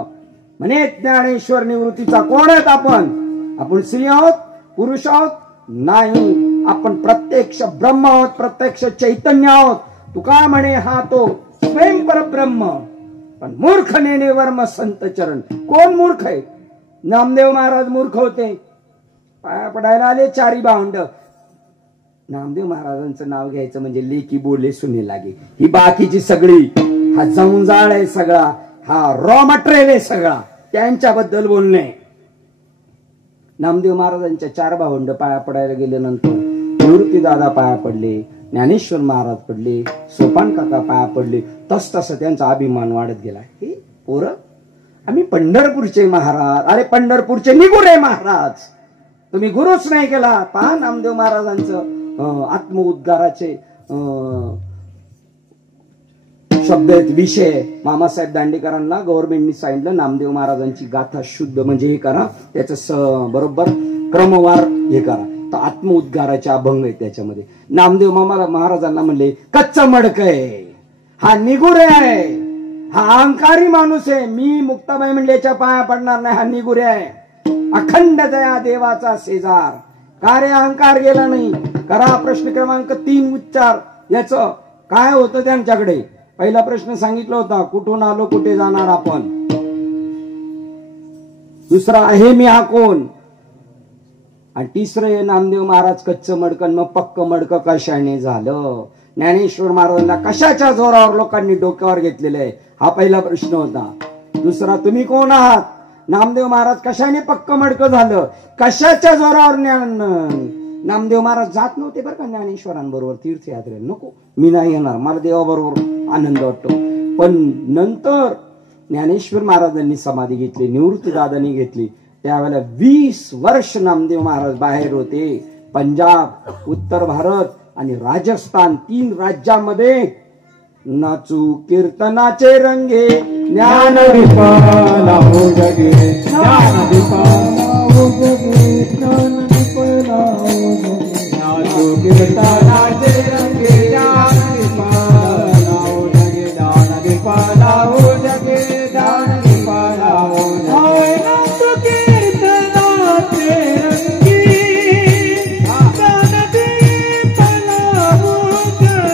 म्हणे ज्ञानेश्वर निवृत्तीचा कोण आहेत आपण? आपण स्त्री आहोत, पुरुष आहोत? नाही, आपण प्रत्यक्ष ब्रह्म आहोत, प्रत्यक्ष चैतन्य आहोत. तुका म्हणे हा तो स्वयं परब्रह्म. पण मूर्ख नेणे वर्म संत चरण. कोण मूर्ख आहे? नामदेव महाराज मूर्ख होते. पाया पडायला आले चारी भावंड. नामदेव महाराजांचं नाव घ्यायचं म्हणजे लेकी बोले सुने लागे. ही बाकीची सगळी, हा जंजाळ आहे सगळा, हा रॉ मटेरियल आहे सगळा, त्यांच्याबद्दल बोलणे. नामदेव महाराजांच्या 4 भावंड पाया पडायला गेल्यानंतर निवृत्ती दादा पाया पडले, ज्ञानेश्वर महाराज पडले, सोपान काका पाया पडले. तस तसं त्यांचा अभिमान वाढत गेला. हे पोरं आम्ही पंढरपूरचे महाराज. अरे पंढरपूरचे निगुरे महाराज, तुम्ही गुरुच नाही केला. पहा नामदेव महाराजांचं आत्मउद्गाराचे शब्द आहेत, विषय. मामासाहेब दांडेकरांना गव्हर्नमेंटनी सांगितलं नामदेव महाराजांची गाथा शुद्ध म्हणजे हे करा, त्याचं बरोबर क्रमवार हे करा. तर आत्मउद्गाराचे अभंग आहेत त्याच्यामध्ये. नामदेव महाराजांना म्हणले कच्चा मडक आहे, हा निगुरे आहे, हा अहंकारी माणूस आहे. मी मुक्ताबाई म्हणल्याच्या पाया पडणार नाही, हा निगुरे आहे. अखंड दया देवाचा शेजार. कार्य अहंकार गेला नाही. करा प्रश्न क्रमांक 3 उच्चार. याच काय होतं त्यांच्याकडे? पहिला प्रश्न सांगितला होता, कुठून आलो कुठे जाणार आपण. दुसरा आहे मी हा कोण, आणि तिसरं आहे नामदेव महाराज कच्चं मडकं मग पक्क मडकं कशाने झालं. ज्ञानेश्वर महाराजांना कशाच्या जोरावर लोकांनी डोक्यावर घेतलेलं आहे, हा पहिला प्रश्न होता. दुसरा तुम्ही कोण आहात, नामदेव महाराज कशाने पक्क मडकं झालं, कशाच्या जोरावर नामदेव महाराज जात नव्हते बरं का ज्ञानेश्वरांबरोबर तीर्थयात्रेला. नको मी नाही येणार, मला देवाबरोबर आनंद वाटतो. पण नंतर ज्ञानेश्वर महाराजांनी समाधी घेतली, निवृत्ती दादांनी घेतली, त्यावेळेला 20 वर्ष नामदेव महाराज बाहेर होते. पंजाब, उत्तर भारत आणि राजस्थान 3 राज्यांमध्ये नाचू कीर्तनाचे रंगे, ज्ञान विपाला हो जगे, ज्ञान विपाला हो जगे, ज्ञान विपाला हो जगे, नाचू कीर्तनाचे रंगे, ज्ञान विपाला हो जगे, ज्ञान विपाला हो जगे, ज्ञान विपाला हो जगे, नाचू कीर्तनाचे रंगे, ज्ञान विपाला हो जगे,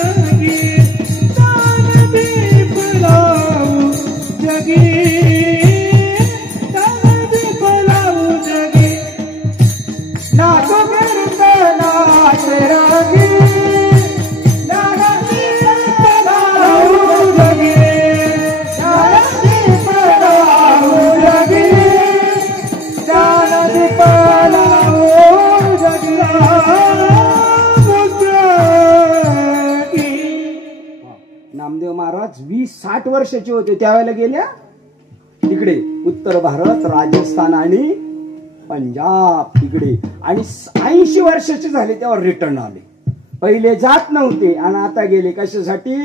ज्ञान विपाला हो जगे, ज्ञान विपाला हो जगे, नाचू कीर्तनाचे रंगे, ज्ञान विपाला हो जगे, ज्ञान विपाला हो जगे, ज्ञान विपाला हो जगे, नामदेव महाराज 20-60 वर्षाचे होते त्यावेळेला गेल्या तिकडे उत्तर भारत, राजस्थान आणि पंजाब तिकडे, आणि 80 वर्षाचे झाले तेव्हा रिटर्न आले. पहिले जात नव्हते आणि आता गेले. कशासाठी?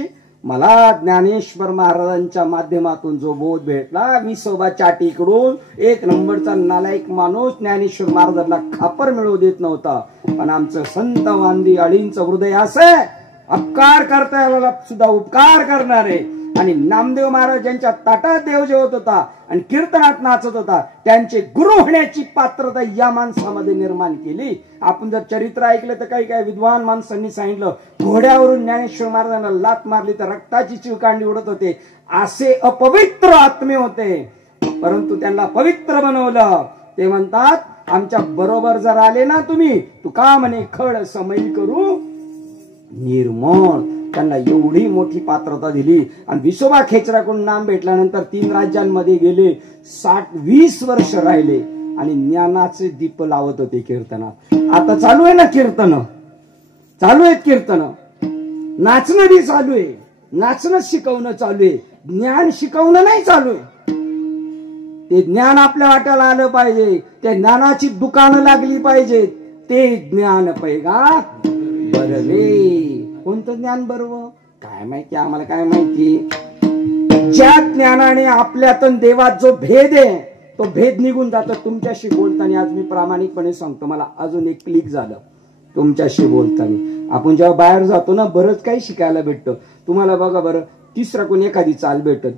मला ज्ञानेश्वर महाराजांच्या माध्यमातून जो बोध भेटला, विसोबा चाटीकडून 1 नंबरचा नालायक माणूस ज्ञानेश्वर महाराजांना खापर मिळवू देत नव्हता, पण आमचं संत वांदी अळींचं हृदय असं अपकार करता याला सुद्धा उपकार करणारे. आणि नामदेव महाराज यांच्या ताटात देव जेवत होता आणि कीर्तनात नाचत होता, त्यांचे गुरु होण्याची पात्रता या माणसामध्ये निर्माण केली. आपण जर चरित्र ऐकलं तर काही काही विद्वान माणसांनी सांगितलं, घोड्यावरून ज्ञानेश्वर महाराजांना लात मारली तर रक्ताची चिवकांडी उडत होते. असे अपवित्र आत्मे होते, परंतु त्यांना पवित्र बनवलं. ते म्हणतात, आमच्या बरोबर जर आले ना तुम्ही, तू का म्हणे खड समई करू निर्मळ. त्यांना एवढी मोठी पात्रता दिली. आणि विसोबा खेचराकडून नाम भेटल्यानंतर 3 राज्यांमध्ये गेले, 20 वर्ष राहिले आणि ज्ञानाचे दीप लावत होते कीर्तनात. आता चालू आहे ना कीर्तन, चालू आहेत कीर्तन, नाचणं बी चालू आहे, नाचणं शिकवणं चालू आहे, ज्ञान शिकवणं नाही चालू आहे. ते ज्ञान आपल्या वाट्याला आलं पाहिजे, त्या ज्ञानाची दुकानं लागली पाहिजेत. ते ज्ञान पैगा बरवे. कोणतं ज्ञान बरोबर काय माहिती आम्हाला, काय माहिती. ज्या ज्ञानाने आपल्यातून देवात जो भेद आहे तो भेद निघून जातो. तुमच्याशी बोलताना आज मी प्रामाणिकपणे सांगतो, मला अजून एक क्लिक झालं तुमच्याशी बोलताना. आपण जेव्हा बाहेर जातो ना, बरंच काही शिकायला भेटतं. तुम्हाला बघा बरं, तिसरा कोणी एखादी चाल भेटत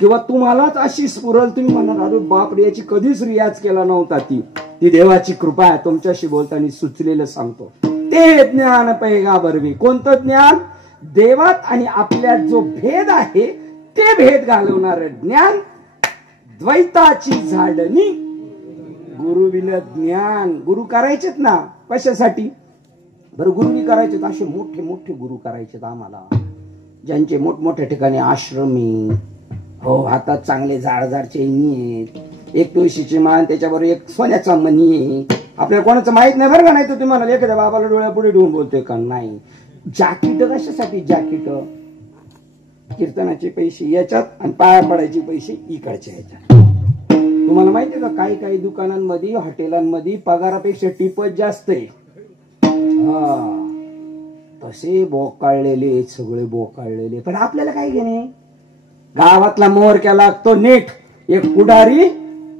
किंवा तुम्हालाच अशी स्फुरल, तुम्ही म्हणणार अरे बापरे याची कधीच रियाज केला नव्हता. ती देवाची कृपा आहे. तुमच्याशी बोलताना सुचलेलं सांगतो, ते ज्ञान पैगा बरवी. कोणतं ज्ञान? देवात आणि आपल्यात जो भेद आहे ते भेद घालवणार ज्ञान. द्वैताची झाडणी गुरुविन ज्ञान. गुरु करायचेत ना, कशासाठी बरं? गुरुनी करायचे असे मोठे मोठे गुरु करायचे आम्हाला, ज्यांचे मोठमोठ्या ठिकाणी आश्रमी, हो हातात चांगले जाडजाड चैनी आहेत, एक तुळशीची मान, त्याच्याबरोबर एक सोन्याचा मणी आहे. आपल्याला कोणाचं माहित नाही बरं का. नाही तर तुम्हाला एखाद्या बाबाला डोळ्या पुढे ठेवून बोलतोय का? नाही. जाकीट कशासाठी? जाकीट कीर्तनाचे पैसे याच्यात आणि पाया पडायचे पैसे इकडच्या ह्याच्यात. तुम्हाला माहितीये का, काही काही दुकानांमध्ये, हॉटेलांमध्ये पगारापेक्षा टिपच जास्त आहे. तसे बोकाळलेले, सगळे बोकाळलेले. पण आपल्याला काय घेणे? गावातला मोहरक्या लागतो नीट, एक पुढारी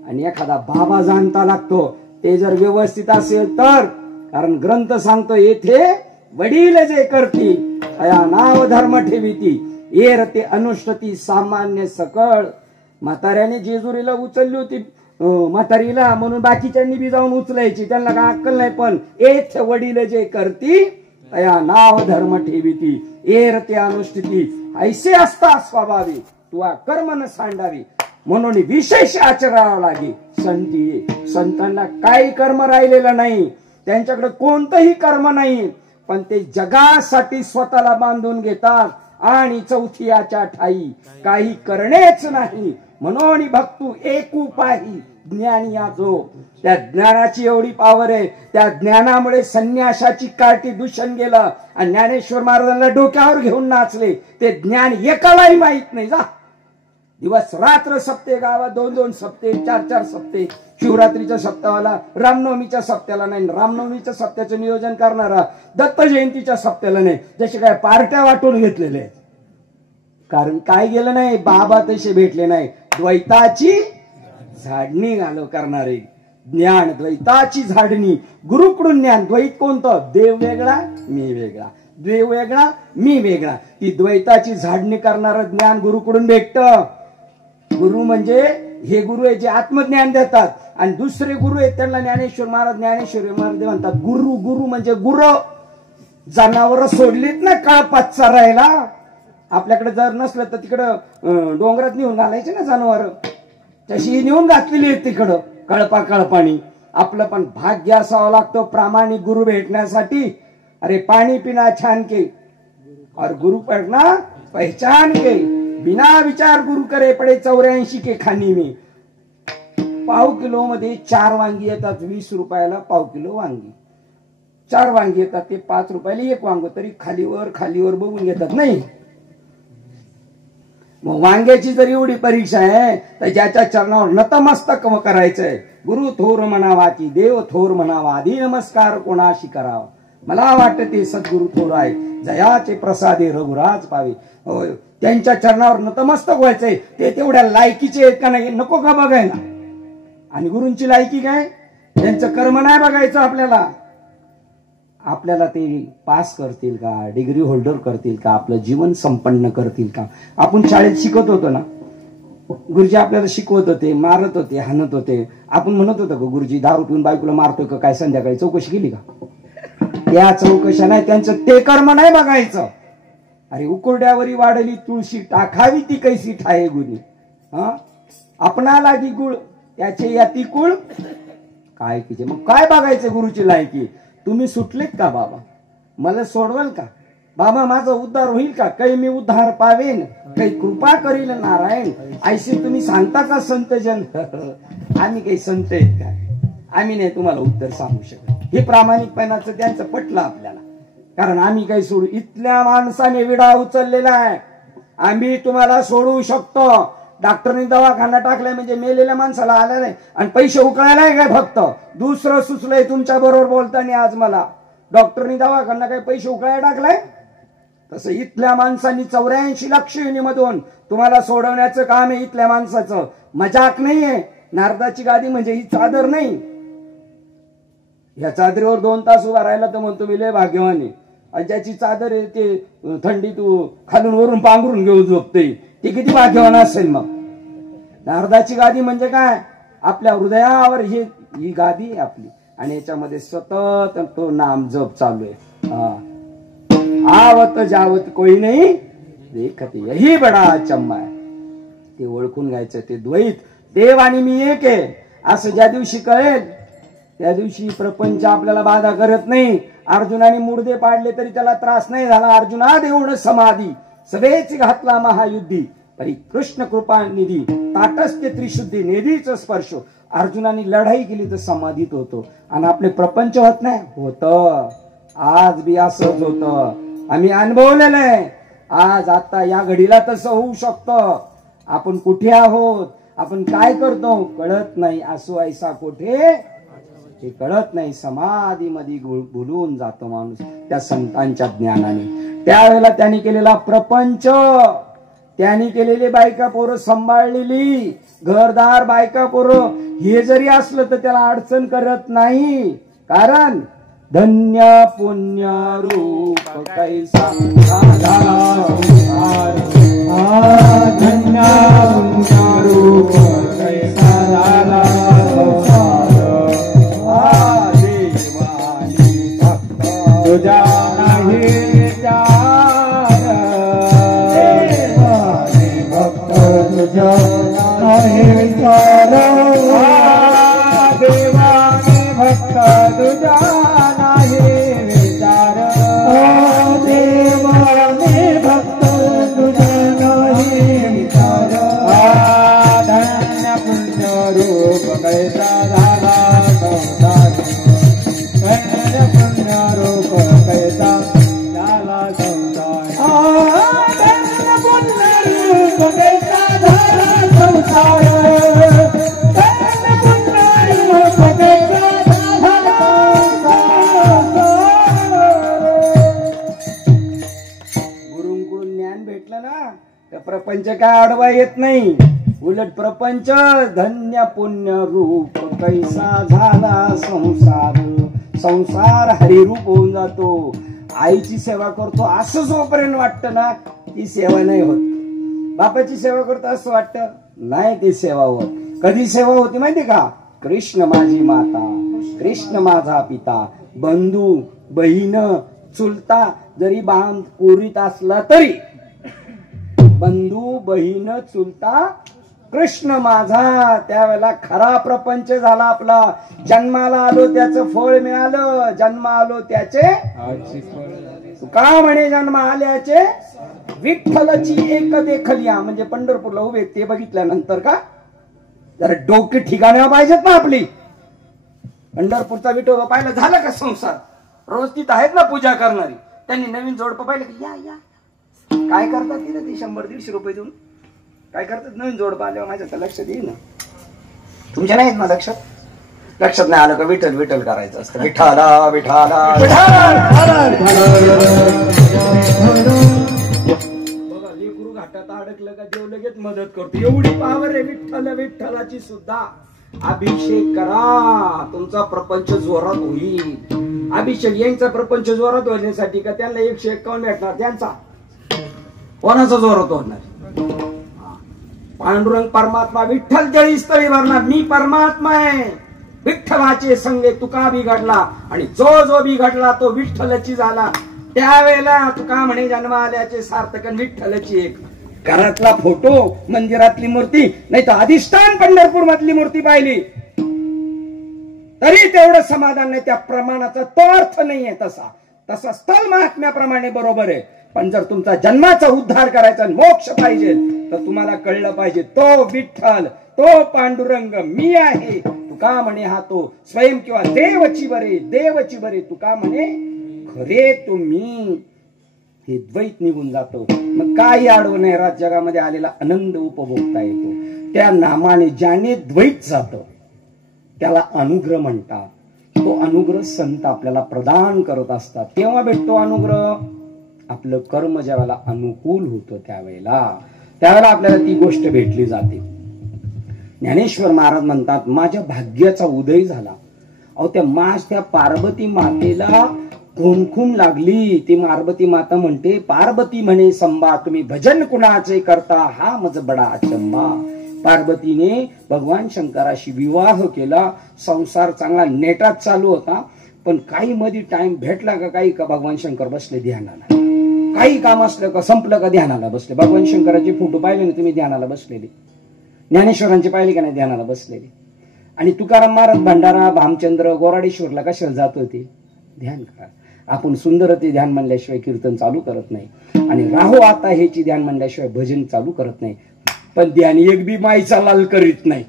आणि एखादा बाबा जाणता लागतो. ते जर व्यवस्थित असेल तर, कारण ग्रंथ सांगतो, येथे वडील जे करती अया नाव धर्म ठेविती, येर ते अनुष्ठती सामान्य सकळ. म्हाताऱ्याने जेजुरीला उचलली होती म्हातारीला, म्हणून बाकीच्यांनी बी जाऊन उचलायची, त्यांना काय अक्कल नाही. पण येथे वडील जे करती तया नाव धर्म ठेविती एरते अनुष्ठिती ऐसे असता स्वभावी तुवा कर्म न सांडावी म्हणून विशेष आचरावं लागे. संती संतांना काही कर्म राहिलेलं नाही, त्यांच्याकडे कोणतंही कर्म नाही, पण ते जगासाठी स्वतःला बांधून घेतात आणि चौथियाच्या ठाई काही करणेच नाही. म्हणून भक्तू एकू पाही ज्ञानी जो, त्या ज्ञानाची एवढी पावर आहे. त्या ज्ञानामुळे संन्यासाची कार्टी दूषण गेलं आणि ज्ञानेश्वर महाराजांना डोक्यावर घेऊन नाचले. ते ज्ञान एकालाही माहित नाही. जा दिवस रात्र सप्ते गावात 2-2 सप्ते 4-4 सप्ते, शिवरात्रीच्या सप्ताहाला, रामनवमीच्या सप्त्याला नाही, रामनवमीच्या सप्त्याचं नियोजन करणारा दत्त जयंतीच्या सप्त्याला नाही. जसे काय पार्ट्या वाटून घेतलेले आहेत. कारण काय गेलं नाही, बाबा तसे भेटले नाही. द्वैताची झाडणी घालो करणारे ज्ञान, द्वैताची झाडणी, गुरुकडून ज्ञान. द्वैत कोणतं? देव वेगळा मी वेगळा, देव वेगळा मी वेगळा. ती द्वैताची झाडणी करणारं ज्ञान गुरुकडून भेटतं. गुरु म्हणजे हे गुरु आहे जे आत्मज्ञान देतात, आणि दुसरे गुरु आहेत त्यांना ज्ञानेश्वर महाराज म्हणतात. गुरु म्हणजे गुरु. जनावर सोडलीत ना कळपात चरायला, आपल्याकडे जर नसलं तर तिकडं डोंगरात नेऊन घालायचे ना जनावर, तशी नेऊन घातलेली आहेत तिकडं कळपाणी. आपलं पण भाग्य असावं लागतं प्रामाणिक गुरु भेटण्यासाठी. अरे पाणी पिना छान के और गुरु पढ़ना पहचान के, बिना विचार गुरु करे पडे 84 के खानी में. पाव किलो मध्ये 4 वांगी येतात, 20 रुपयाला पाव किलो वांगी. 4 वांगी येतात ते 5 रुपयाला 1 वांग, तरी खालीवर बघून घेतात नाही. मग वांग्याची जर एवढी परीक्षा आहे तर ज्याच्या चरणावर नतमस्तक करायचंय. गुरु थोर म्हणावा की देव थोर म्हणावा, आधी नमस्कार कोणाशी करावा. मला वाटते सद्गुरु थोर आहे, जयाचे प्रसादे रघुराज पावे. त्यांच्या चरणावर नतमस्तक व्हायचंय. ते तेवढ्या लायकीचे आहेत का नाही नको का बघायला. आणि गुरूंची लायकी काय? त्यांचं कर्म नाही बघायचं आपल्याला. आपल्याला ते पास करतील का, डिग्री होल्डर करतील का, आपलं जीवन संपन्न करतील का. आपण शाळेत शिकत होतो ना, गुरुजी आपल्याला शिकवत होते, मारत होते, हाणत होते. आपण म्हणत होतो का गुरुजी दारू पिऊन बायकोला मारतोय का काय, संध्याकाळी चौकशी केली का? त्या चौकशा नाही, त्यांचं ते कर्म नाही बघायचं. अरे उकुरड्यावरी वाढली तुळशी, टाकावी ती कैसी ठाये गुणी. आपणा लागी गुळ त्याचे याती कुळ काय किचे. मग काय बघायचं गुरुची लायकी? तुम्ही सुटलेत का बाबा? मला सोडवाल का बाबा? माझा उद्धार होईल का? काही मी उद्धार पावेन, काही कृपा करील नारायण. ऐसे तुम्ही सांगता का संतजन? आम्ही काही संत आहेत काय? आम्ही नाही तुम्हाला उत्तर सांगू शकत. हे प्रामाणिकपणाचं त्यांचं पटलं आपल्याला. कारण आम्ही काही सोडू, इथल्या माणसाने विडा उचललेला आहे. आम्ही तुम्हाला सोडवू शकतो. डॉक्टरने दवाखाना टाकलाय म्हणजे मेलेल्या माणसाला आला नाही आणि पैसे उकळायला काय फक्त. दुसरं सुचलंय तुमच्या बरोबर बोलताना आज मला. डॉक्टरने दवाखाना काय पैसे उकळायला टाकलाय? तसं इथल्या माणसांनी 84 लाख योनीमधून तुम्हाला सोडवण्याचं काम आहे. इथल्या माणसाचं मजाक नाहीये. नारदाची गादी म्हणजे ही चादर नाही. या चादरीवर 2 तास उभा राहिला तर म्हणतो मी लय भाग्यवान. ज्याची चादर आहे ते थंडी तू खालून वरून पांघरून घेऊन झोपते, ते किती भाग्यवान असेल. मग नारदाची गादी म्हणजे काय? आपल्या हृदयावर ही गादी आहे आपली, आणि याच्यामध्ये सतत तो नाम जप चालू आहे. आवत जावत कोई नाही देखते यही बडा अचंबा आहे. ते ओळखून घ्यायचं. ते द्वैत, देव आणि मी एक आहे असं ज्या दिवशी कळेल त्या दिवशी प्रपंच आपल्याला बाधा करत नाही. अर्जुनाने मुर्दे पाडले तरी त्याला त्रास नाही झाला. अर्जुना देऊन समाधी सवेच घातला महायुद्धी, परी कृष्ण कृपा निधी ताटस्ते त्रिशुद्धी निधीच स्पर्श. अर्जुनाने लढाई केली तर समाधीत होतो. आणि आपले प्रपंच होत नाही होत. आज बी असंच होत. आम्ही अनुभवलेलं आहे. आज आता या घडीला तसं होऊ शकतं. आपण कुठे आहोत, आपण काय करतो कळत नाही. असो ऐसा कोठे हे कळत नाही. समाधी मध्ये भुलून जातो माणूस त्या संतांच्या ज्ञानाने. त्यावेळेला त्यांनी केलेला प्रपंच, त्यांनी केलेली बायका पोरं सांभाळलेली, घरदार बायका पोरं हे जरी असलं तर त्याला अडचण करत नाही. कारण धन्य पुण्य रूप कैसा साधा संसार, धन्य पुण्य रूप कैसा साधा संसार. देवानी भक्त तुझा नाही विचार धन्य पुण्य रूप कैसा झाला संसार धन्य पुण्य रूप कैसा झाला संसार धन्य पुण्य रूप कैसा झाला संसार धन्य पुण्य रूप कैसा झाला गुरुंकडून ज्ञान भेटलं ना तर प्रपंच काय आडवा येत नाही. उलट प्रपंच धन्य पुण्य रूप कैसा झाला संसार. संसार हरिरूप होऊन जातो. आईची सेवा करतो असं जोपर्यंत वाटतं ना ती सेवा नाही होत. बापाची सेवा करतो असं वाटतं नाही ती सेवा होत. कधी सेवा होती माहिती का? कृष्ण माझी माता, कृष्ण माझा पिता, बंधू बहीण चुलता जरी बांध कोरीत असला तरी बंधू बहीण चुलता कृष्ण माझा. त्यावेळेला खरा प्रपंच झाला आपला. जन्माला आलो त्याचं फळ मिळालं. जन्म आलो त्याचे का म्हणे जन्म आल्याचे विठ्ठलची एक देखलिया. म्हणजे पंढरपूरला उभे ते बघितल्यानंतर का जरा डोके ठिकाणी पाहिजेत ना आपली. पंढरपूरचा विठोबा पाहिला झाला का संसार. रोज तिथं आहेत ना पूजा करणारी. त्यांनी नवीन जोडपं पाहिलं की या या काय करतात तिथे ते 100-150 रुपये देऊन काय करतात. नवीन जोडपं आल्यावर माझ्या तर लक्षात येईल ना. तुमच्या नाहीत ना लक्षात. लक्षात नाही आलं का विठ्ठल विठ्ठल करायचं असतं. विठाला विठाला बघा लेकरू घाटात अडकलं का देव लगेच मदत करतो. एवढी पावर आहे विठ्ठल विठ्ठलाची सुद्धा. अभिषेक करा तुमचा प्रपंच जोरात होईल. अभिषेक यांचा प्रपंच जोरात होण्यासाठी का त्यांना 151 भेटणार. त्यांचा कोणाचा जोरात होणार. पांडुरंग परमात्मा विठ्ठल जळी स्थळी भरणार. मी परमात्मा आहे. विठ्ठलाचे संगे तुका बिघडला आणि जो जो बिघडला तो विठ्ठलची झाला. त्यावेळेला तुका म्हणे जन्म आल्याचे सार्थक विठ्ठलची एक. घरातला फोटो मंदिरातली मूर्ती नाही तर अधिष्ठान पंढरपूर मधली मूर्ती पाहिली तरी तेवढं समाधान नाही. त्या प्रमाणाचा तो अर्थ नाहीये. तसा स्थल महात्म्याप्रमाणे बरोबर आहे. पण जर तुमचा जन्माचा उद्धार करायचा मोक्ष पाहिजे तर तुम्हाला कळलं पाहिजे तो विठ्ठल तो पांडुरंग मी आहे. तुका म्हणे हा तो स्वयं किंवा देवची बरे तुका म्हणे खरे तुम्ही. हे द्वैत निघून जातो. मग काही आडवं नाही. राज जगामध्ये आलेला आनंद उपभोगता येतो. त्या नामाने ज्याने द्वैत जात त्याला अनुग्रह म्हणतात. तो अनुग्रह संत आपल्याला प्रदान करत असतात. तेव्हा भेटतो अनुग्रह आपलं कर्म ज्यावेळेला अनुकूल होतं त्यावेळेला आपल्याला ती गोष्ट भेटली जाते. ज्ञानेश्वर महाराज म्हणतात माझ्या भाग्याचा उदय झाला. अहो त्या पार्वती मातेला खून लागली. ती पार्वती माता म्हणते पार्वती म्हणे संबा तुम्ही भजन कुणाचे करता हा मज बडा अचंबा. पार्वतीने भगवान शंकराशी विवाह केला. संसार चांगला नेटात चालू होता. पण काही मध्ये टाइम भेटला का काही का भगवान शंकर बसले ध्यानाला. काही काम असलं का संपलं का ध्यानाला बसले. भगवान शंकराचे फोटो पाहिले ना तुम्ही ध्यानाला बसलेले. ज्ञानेश्वरांचे पाहिले का नाही ध्यानाला बसलेले. आणि तुकाराम महाराज भंडारा भामचंद्र गोराडेश्वरला कशाला जात होते ध्यान करा. आपण सुंदरते ध्यान म्हणल्याशिवाय कीर्तन चालू करत नाही आणि राहो आता हेची ध्यान म्हणल्याशिवाय भजन चालू करत नाही. पण ध्यान एक बी माईचा लाल करीत नाही.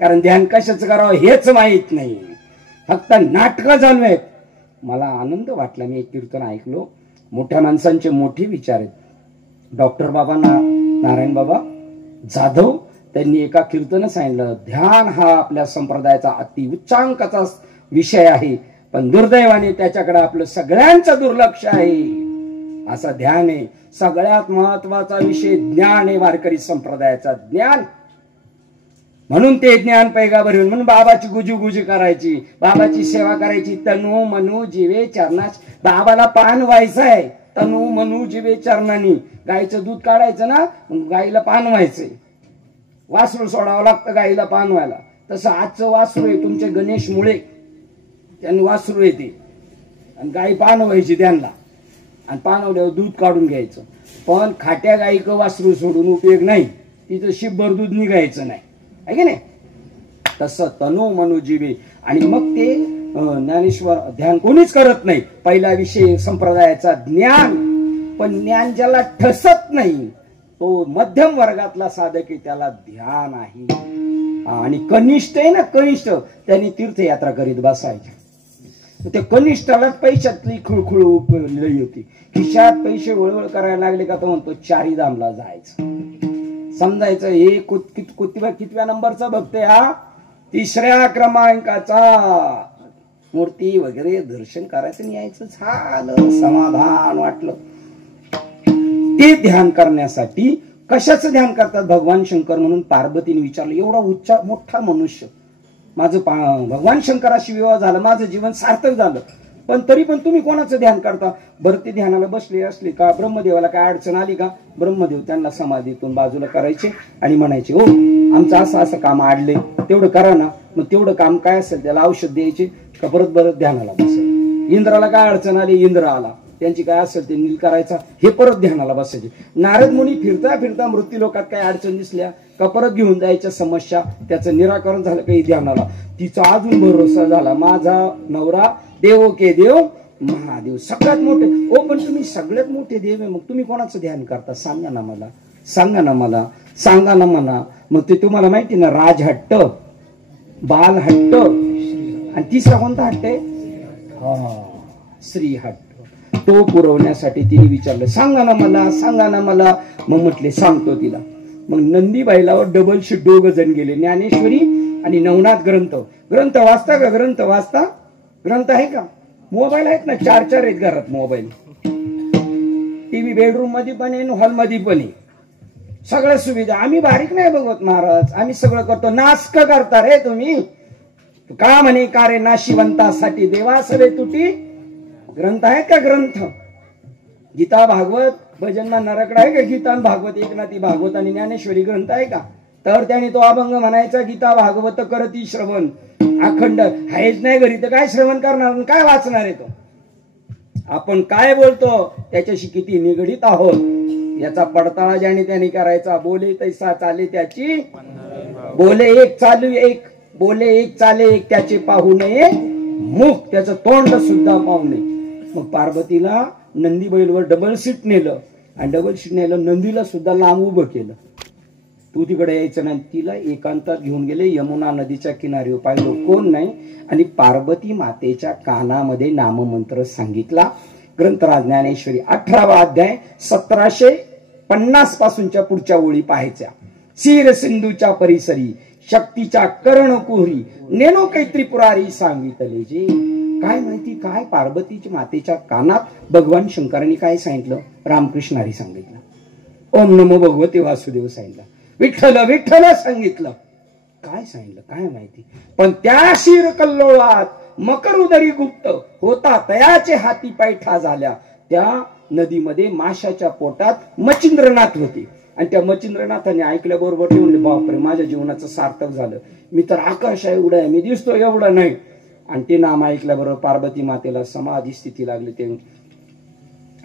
कारण ध्यान कशाच करावं हेच माहीत नाही. फक्त नाटकं चालू आहेत. मला आनंद वाटला. मी एक कीर्तन ऐकलो. मोठ्या माणसांचे मोठे विचार आहेत. डॉक्टर बाबा नारायण बाबा जाधव त्यांनी एका कीर्तन सांगितलं ध्यान हा आपल्या संप्रदायाचा अति उच्चांकाचा विषय आहे. पण दुर्दैवाने त्याच्याकडे आपलं सगळ्यांचं दुर्लक्ष आहे. असं ध्यान आहे. सगळ्यात महत्वाचा विषय ज्ञान आहे. वारकरी संप्रदायाचा ज्ञान. म्हणून ते ज्ञान पैगावर येऊन म्हणून बाबाची गुजी करायची. बाबाची सेवा करायची. तनु मनु जीवे चरणास. बाबाला पान व्हायचं आहे. तनु मनु जीवे चरणानी. गाईचं दूध काढायचं ना गाईला पान व्हायचंय. वासरू सोडावं लागतं गाईला पान व्हायला. तसं आजचं वासरू आहे तुमचे गणेश मुळे. त्यांनी वासरू येते आणि गाई पान व्हायची त्यांना आणि पानवल्यावर दूध काढून घ्यायचं. पण खाट्या गाईक वासरू सोडून उपयोग नाही. तिथं शिबभर दूध निघायचं नाही आहे की नाही. तसं तनु मनु जीवे. आणि मग ते ज्ञानेश्वर ध्यान कोणीच करत नाही. पहिला विषय संप्रदायाचा ज्ञान. पण ज्ञान ज्याला ठसत नाही तो मध्यम वर्गातला साधक आहे, त्याला ध्यान आहे. आणि कनिष्ठ आहे ना, कनिष्ठ, त्यांनी तीर्थयात्रा करीत बसायचे. त्या कनिष्ठालाच पैशातली खुळखुळ लई होती. खिशात पैसे वळवळ करायला लागले का तो म्हणतो चारीधामला जायचं. समजायचं हे कितव्या नंबरचा भक्त आहे हा, 3ऱ्या क्रमांकाचा. मूर्ती वगैरे दर्शन करायचं आणि यायचं, झालं, समाधान वाटलं. ते ध्यान करण्यासाठी कशाचं ध्यान करतात भगवान शंकर म्हणून पार्वतीने विचारलं. एवढा मोठा मनुष्य, माझं भगवान शंकराशी विवाह झाला, माझं जीवन सार्थक झालं, पण तरी पण तुम्ही कोणाचं ध्यान करता बरं? ते ध्यानाला बसले असले का ब्रह्मदेवाला काय अडचण आली का, ब्रह्मदेव त्यांना समाधीतून बाजूला करायचे आणि म्हणायचे, हो आमचं असं असं काम आडले, तेवढं करा ना. मग तेवढं काम काय असेल त्याला औषध द्यायचे का परत ध्यानाला बसायचे. इंद्राला काय अडचण आली, इंद्र आला, त्यांची काय असेल ते नील करायचा, हे परत ध्यानाला बसायचे. नारद मुनी फिरता फिरता मृत्यू लोकात काय अडचण दिसल्या का परत घेऊन जायच्या समस्या, त्याचं निराकरण झालं काही ध्यानाला. तिचा अजून भरोसा झाला, माझा नवरा देवो के देव महादेव सगळ्यात मोठे. ओ पण तुम्ही सगळ्यात मोठे देव आहे, मग तुम्ही कोणाचं ध्यान करता सांगा ना मला, सांगा ना मला, सांगा ना मला. मग ते तुम्हाला माहिती ना, राजहट्ट, बालहट्ट आणि तिसरा कोणता हट्ट आहे, श्रीहट्ट. तो पुरवण्यासाठी तिने विचारलं, सांगा ना मला, सांगा ना मला. मग म्हटले सांगतो तिला. मग नंदीबाईला डबल शीट 2 जण गेले, ज्ञानेश्वरी आणि नवनाथ ग्रंथ. ग्रंथ वाचता का, ग्रंथ वाचता, ग्रंथ आहे का? मोबाईल आहेत ना, 4 आहेत घरात मोबाईल. टीव्ही बेडरूम मध्ये पण आहे, हॉल मध्ये पण आहे, सगळ्या सुविधा. आम्ही बारीक नाही बघत महाराज, आम्ही सगळं करतो. नास्क करता रे तुम्ही, का म्हणे का रे नाशिवंतासाठी देवासवे तुटी. ग्रंथ आहेत का, ग्रंथ? गीता भागवत भजनमा नरकडा आहे का? गीता आणि भागवत, एकनाथी भागवत आणि ज्ञानेश्वरी ग्रंथ आहे का? तर त्याने तो अभंग म्हणायचा, गीता भागवत करती श्रवण अखंड. आहेच नाही घरी तर काय श्रवण करणार, काय वाचणार आहे तो? आपण काय बोलतो त्याच्याशी किती निगडीत आहोत याचा पडताळा ज्याने त्याने करायचा. बोले तैसा चाले त्याची, बोले एक चालू एक, बोले एक चाले एक, त्याचे पाहू नये मुख, त्याचं तोंड सुद्धा पाहू नये. मग पार्वतीला नंदी बैलवर डबल सीट नेलं आणि डबल सीट नेलं, नंदीला सुद्धा लांब उभं केलं. तू तिकडे यायचं नाही. तिला एकांतात घेऊन गेले, यमुना नदीच्या किनारी, पाहिलं कोण नाही, आणि पार्वती मातेच्या कानामध्ये नाममंत्र सांगितला. ग्रंथराज ज्ञानेश्वरी 18वा अध्याय 1750 पासूनच्या पुढच्या ओळी पाहायच्या. सीर सिंधूच्या परिसरी शक्तीच्या कर्ण कुहरी, नेनो काही त्रिपुरारी सांगितले जे. काय माहिती काय पार्वतीच्या मातेच्या कानात भगवान शंकरांनी काय सांगितलं, रामकृष्णारी सांगितलं, ओम नमो भगवते वासुदेव सांगितलं, विठ्ठल विठ्ठल सांगितलं, काय सांगितलं काय माहिती. पण त्या शिर कल्लोळात मकर उदरी गुप्त होता, तयाचे हाती पैठा झाल्या. त्या नदीमध्ये माशाच्या पोटात मच्छिंद्रनाथ होते आणि त्या मच्छिंद्रनाथाने ऐकल्याबरोबर ते म्हणले, बापरे माझ्या जीवनाचं सार्थक झालं, मी तर आकाश आहे एवढं आहे, मी दिसतो एवढं नाही. आणि ते नाम ऐकल्याबरोबर पार्वती मातेला समाधी स्थिती लागली. ते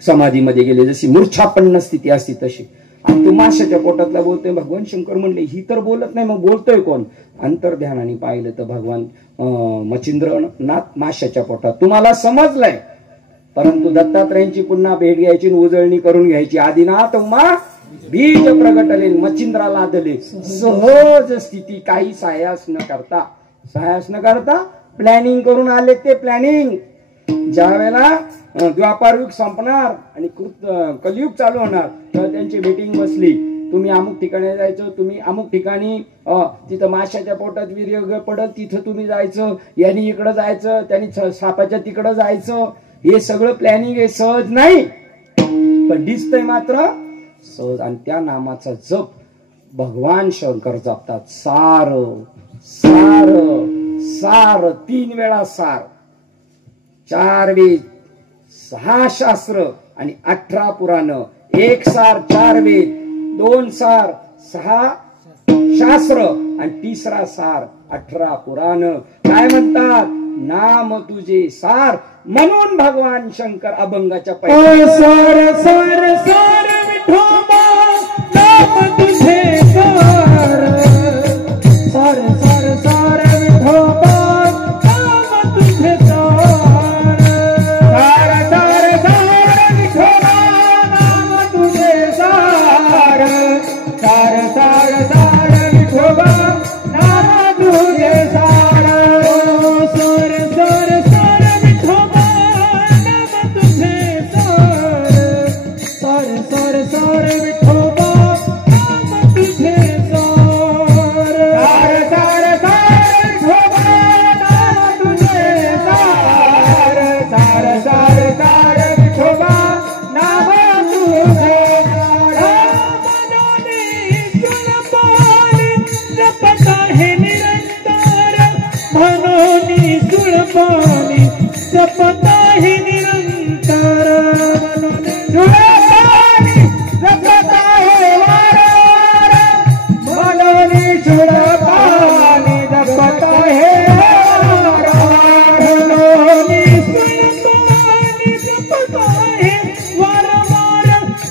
समाधीमध्ये गेले, जशी मूर्छापन्न स्थिती असती तशी. आणि तू माशाच्या पोटातला बोलतोय. भगवान शंकर म्हणले, ही तर बोलत नाही, मग बोलतोय कोण? अंतर्ध्यानाने पाहिलं तर भगवान मच्छिंद्रनाथ माशाच्या पोटात. तुम्हाला समजलंय, परंतु दत्तात्रयांची पुन्हा भेट घ्यायची, उजळणी करून घ्यायची. आदिनाथ उमा बीज प्रगटले, मच्छिंद्राला आदले, सहज स्थिती, काही सायास न करता प्लॅनिंग करून आले. ते प्लॅनिंग ज्या वेळेला द्वापार युग संपणार आणि कलियुग चालू होणार तेव्हा त्यांची मीटिंग बसली. तुम्ही अमुक ठिकाणी जायचं, तुम्ही अमुक ठिकाणी तिथं माशाच्या पोटात वीर्य पडत, तिथं तुम्ही जायचं, यांनी इकडं जायचं, त्यांनी सापाच्या तिकडं जायचं. हे सगळं प्लॅनिंग आहे, सहज नाही, पण दिसतंय मात्र सहज. आणि त्या नामाचा जप भगवान शंकर जपतात. सार सार सार, 3 वेळा सार, 4 वेद, 6 शास्त्र आणि 18 पुराण. 1 सार 4 वेद, 2 सार 6 शास्त्र आणि 3रा सार 18 पुराण. काय म्हणतात? नाम तुझे सार, म्हणून भगवान शंकर अभंगाच्या सार सार सार विठोबा, नाम तुझे सार, सार सार सार विठोबा, नाम तुझे सार, सार सार सार विठोबा, नाम तुझे सार. सार सार विठोबा नाम तुझे सार सार सार सार विठोबा नाम तुझे सार सार सार सार विठोबा नाम तुझे सार सार सार सार विठोबा नाम तुझे सार सार सार सार विठोबा नाम तुझे सुळपानी जपता है निरंतर सुळपानी जपता है वारंवार मनोनी सुळपानी जपता है मनोनी सुळपानी जपता है वारंवार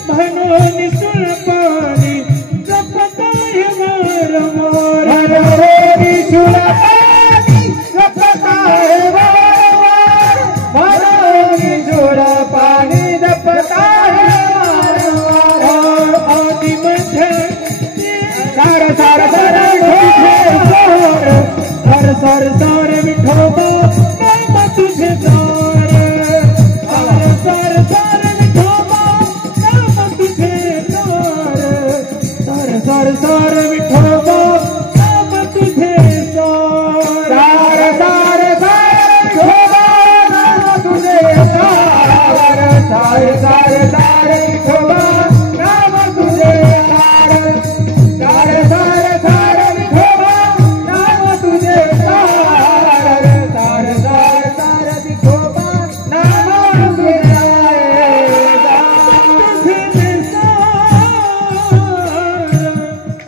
मनोनी सुळपानी जपता है वारंवार मनोनी सुळपानी पानी जपता है आदि मध्य सार सार सार सार सार सार विठोबा नाम तुझे सार सार सार सार विठोबा नाम तुझे सार सार सार सार विठोबा नाम तुझे सार सार सार सार विठोबा नाम तुझे सार सार सार सार विठोबा नाम तुझे सार सार सार सार विठोबा नाम तुझे सार सार सार सार विठोबा नाम तुझे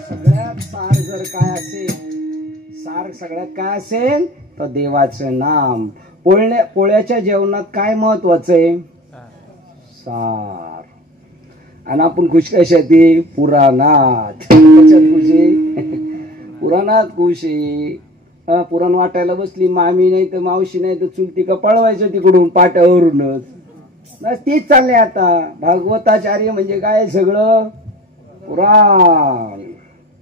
सगळ्यात सार जर काय असेल, सार सगळ्यात काय असेल तर देवाचं नाम. पोळ्याच्या जेवणात काय महत्वाचं आहे? सार. आणि आपण खुश कशात? पुराणात. कशात खुशी? पुराणात खुशी. पुराण वाटायला बसली मामी नाही तर मावशी नाही तर चुलती का पळवायचं तिकडून पाट्यावरूनच. बस तीच चालले आता. भागवताचार्य म्हणजे काय? सगळं पुराण.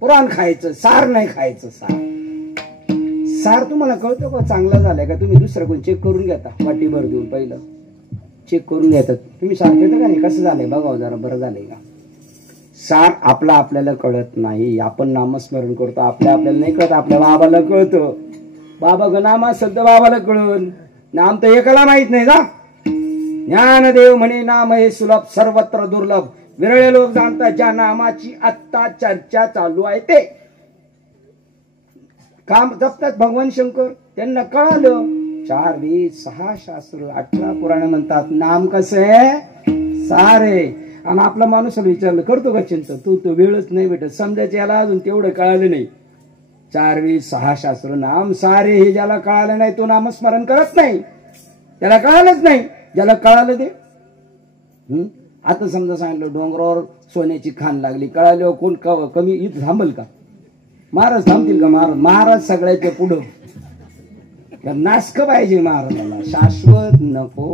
पुराण खायचं, सार नाही खायचं. सार तुम्हाला कळतं का चांगला झालाय का? तुम्ही दुसरं कोण चेक करून घेता, वाटीभर देऊन पहिलं चेक करून घेतात. तुम्ही सार घेता का नाही? कसं झालंय बघाव जरा, बरं झालंय का? सार आपल्याला कळत नाही. आपण नामस्मरण करतो, आपल्याला नाही कळत. आपल्या बाबाला कळतं. बाबा ग नामा सध्या बाबाला कळून. नाम तर एकाला माहित नाही का? ज्ञानदेव म्हणे नाम हे सुलभ सर्वत्र दुर्लभ. विरळे लोक जाणतात ज्या नामाची आत्ता चर्चा चालू आहे ते. काम जपतात भगवान शंकर. त्यांना कळालं 4 वेद 6 शास्त्र 18 पुराण म्हणतात नाम कसं आहे? सार आहे. आणि आपला माणूस विचारलं करतो का चिंता? तो वेळच नाही भेटत. समजायचं याला अजून तेवढं कळालं नाही. 4 वेद 6 शास्त्र नाम सारे हे ज्याला कळालं नाही तो नामस्मरण करत नाही. त्याला कळालंच नाही. ज्याला कळालं ते आता समजा सांगितलं डोंगरावर सोन्याची खाण लागली, कळाल्यावर कोण कमी इथं थांबल का? महाराज थांबतील का? महाराज सगळ्याच्या पुढं. नासक पाहिजे महाराजाला, शाश्वत नको.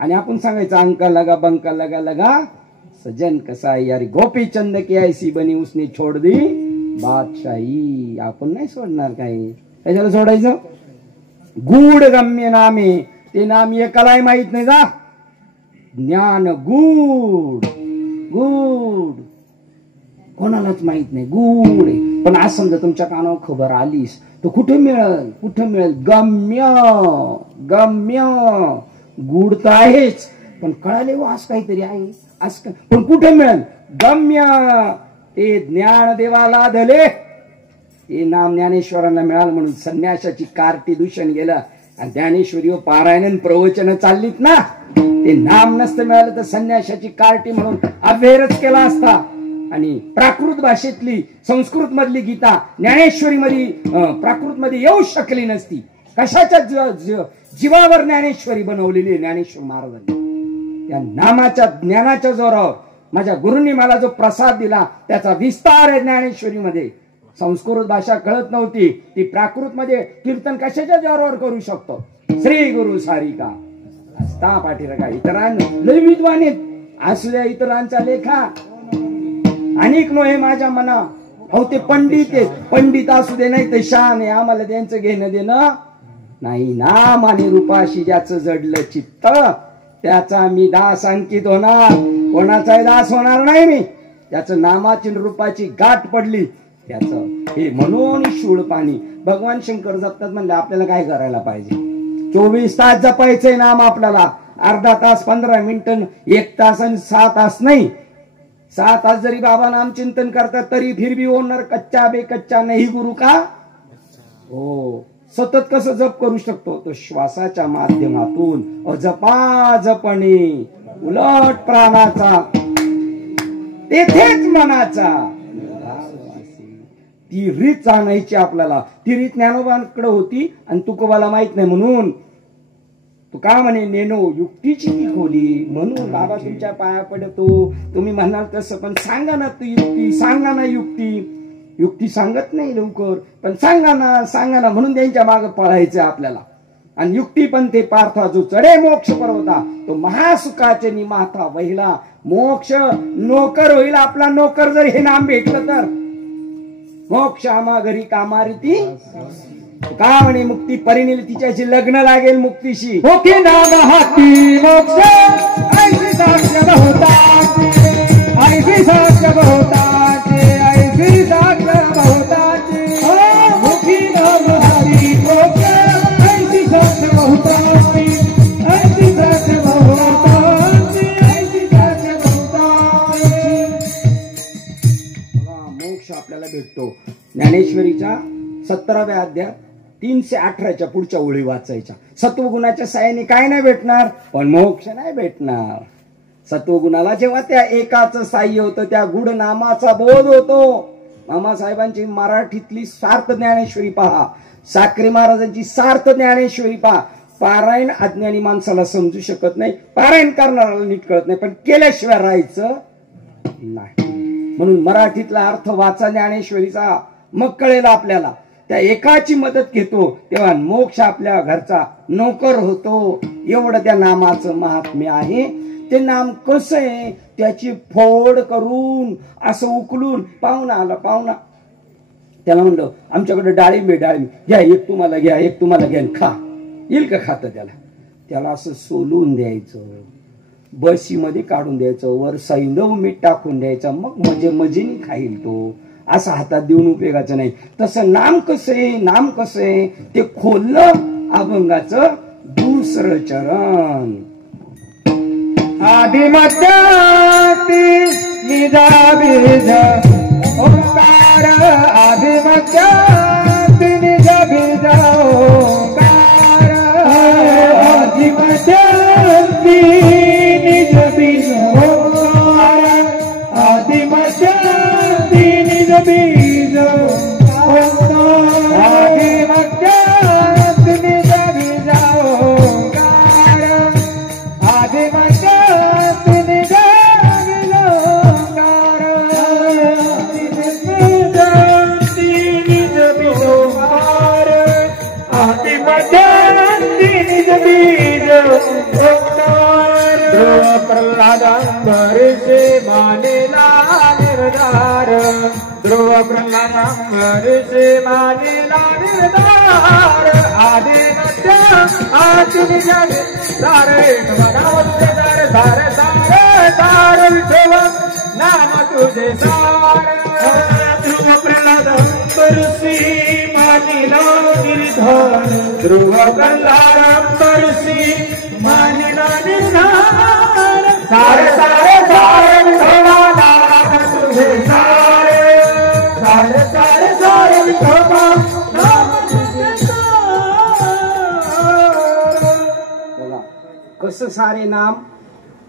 आणि आपण सांगायचं अंका लगा बंका लगा लगा सजन कसा यारी गोपीचंद की ऐसी बनी उसने छोड दी बादशाही. आपण नाही सोडणार काही. त्याच्याला सोडायचं? गूढ गम्य नामे. ते नाम एकालाही माहित नाही का? ज्ञान गूढ. गूढ कोणालाच माहित नाही. गूढ आहे. पण आज समजा तुमच्या कानावर खबर आलीस तर कुठे मिळेल? कुठे मिळेल? गम्य. गम्य गूढ तर आहेच पण कळाले वास काहीतरी आहे. आज पण कुठे मिळेल? गम्य. ते ज्ञान देवाला धले. ते नाम ज्ञानेश्वरांना मिळालं म्हणून संन्यासाची कार्टी दूषण गेलं. आणि ज्ञानेश्वरी पारायण प्रवचन चाललीत ना. ते नाम नसतं मिळालं तर संन्यासाची कार्टी म्हणून अभेरच केला असता. आणि प्राकृत भाषेतली संस्कृत मधली गीता ज्ञानेश्वरी मध्ये प्राकृत मध्ये येऊ शकली नसती. कशाच्या जीवावर ज्ञानेश्वरी बनवलेली ज्ञानेश्वर महाराजांनी. त्या नामाच्या ज्ञानाच्या जोरावर माझ्या गुरूंनी मला जो प्रसाद दिला त्याचा विस्तार आहे ज्ञानेश्वरी मध्ये. संस्कृत भाषा कळत नव्हती ती प्राकृत मध्ये कीर्तन कशाच्या जोरावर करू शकतो? श्री गुरु सारिका पाठीरा का इतरांना लय विद्वान आहेत. असू द्या इतरांचा लेखा. अनेक नोहे माझ्या मना. अहो ते पंडित आहेत, पंडित असू दे नाही ते शान आहे, आम्हाला त्यांचं घेणं देणं नाही. नाम आणि रूपाशी ज्याचं जडलं चित्त त्याचा मी दास अंकित होणार, कोणाचाही दास होणार नाही मी. त्याचं नामाची रूपाची गाठ पडली त्याचं हे म्हणून शूळ पाणी. भगवान शंकर जपतात म्हणले आपल्याला काय करायला पाहिजे? 24 तास जपायचंय नाम आपल्याला. अर्धा तास 15 मिनिटं 1 तास आणि 6 तास नाही. 6 तास जरी बाबा नाम चिंतन करतात तरी फिर भी ओनर कच्चा बेकच्चा नाही गुरु का. हो सतत कसं जप करू शकतो? तो श्वासाच्या माध्यमातून जपा जपणे उलट प्राणाचा तेथेच मनाचा. ती रीत आणायची आपल्याला. ती रीत ज्ञानोबांकडे होती आणि तुकोबाला माहित नाही म्हणून तू का म्हणे नेनो युक्तीची ती खोली. म्हणून बाबा तुमच्या पाया पडतो. तुम्ही म्हणाल तसं पण सांगा ना तू युक्ती, सांगा ना युक्ती. युक्ती सांगत नाही लवकर पण सांगा ना म्हणून त्यांच्या मागे पळायचं आपल्याला. आणि युक्ती पण ते पार्था जो चढे मोक्ष पर्वता तो महासुखाचे निमाता वहिला मोक्ष नोकर होईल आपला. नोकर जर हे नाम भेटलं तर मोक्ष आम्हा घरी कामारीती का म्हणे मुक्ती परिणिल तिच्याशी लग्न लागेल मुक्तीशी. मुखी नाम हाती मोक्ष ऐसी साक्ष बहुताचे, ऐसी साक्ष बहुताचे, ऐसी साक्ष बहुताचे. मुखी नाम हाती मोक्ष ऐसी साक्ष बहुताचे, ऐसी साक्ष बहुताचे, ऐसी साक्ष बहुताचे. मोक्ष आपल्याला भेटतो. ज्ञानेश्वरीच्या 17व्या अध्यायात 318च्या पुढच्या ओळी वाचायच्या. सत्वगुणाच्या साह्याने काय नाही भेटणार पण मोक्ष नाही भेटणार. सत्वगुणाला जेव्हा त्या एकाचं साह्य होतं त्या गुढ नामाचा बोध होतो. मामासाहेबांची मराठीतली सार्थ ज्ञानेश्वरी पहा, साक्रे महाराजांची सार्थ ज्ञानेश्वरी पहा. पारायण अज्ञानी माणसाला समजू शकत नाही, पारायण करणाऱ्याला नीट कळत नाही, पण केल्याशिवाय राहायचं नाही. म्हणून मराठीतला अर्थ वाचा ज्ञानेश्वरीचा, मग कळेल आपल्याला. त्या एकाची मदत घेतो तेव्हा मोक्ष आपल्या घरचा नोकर होतो. एवढं त्या नामाचं महात्म्य आहे. ते नाम कसं आहे त्याची फोड करून असं उकलून पाहुणा आला. पाहुणा त्याला म्हणलं आमच्याकडे डाळिंब घ्या, एक तुम्हाला घ्या, एक तुम्हाला घ्या, खा. येईल का खातं त्याला असं सोलून द्यायचं, बशीमध्ये काढून द्यायचं, वर सैंधव मीठ टाकून द्यायचं, मग मजेने खाईल तो. असं हातात देऊन उपयोगाचं नाही. तसं नाम कसं आहे ते खोललं अभंगाचं दुसरं चरण. आदि मध्यान्ती निजा बीज ओंकार, आदि मध्यान्ती निजा बीज ओंकार, आदि मध्यान्ती निज बीज ओंकार, आदि मध्यान्ती निज बीज ओंकार, आदि मध्यान्ती निज बीज ओंकार, आदि मध्यान्ती निज बीज ओंकार, आदि मध्यान्ती निज बीज ओंकार, आदि मध्यान्ती निज बीज ओंकार. ध्रुव प्रल्हादांबर से मानेला निर्धार, ध्रुव प्रल्हादांबर से मानेला निर्धार, आदि मध्य आदि निज सारे बनावते सारे सारे सारे सारे विठोबा नाम तुझे सार. ध्रुव प्रल्हादांबर से मानेला निर्धार, ध्रुव प्रल्हादांबर से मानेला निर्धार, सारे सारे सारे विठोबा नाम तुझे सारे, सारे सारे सारे विठोबा नाम तुझे बघा कसं सारे नाम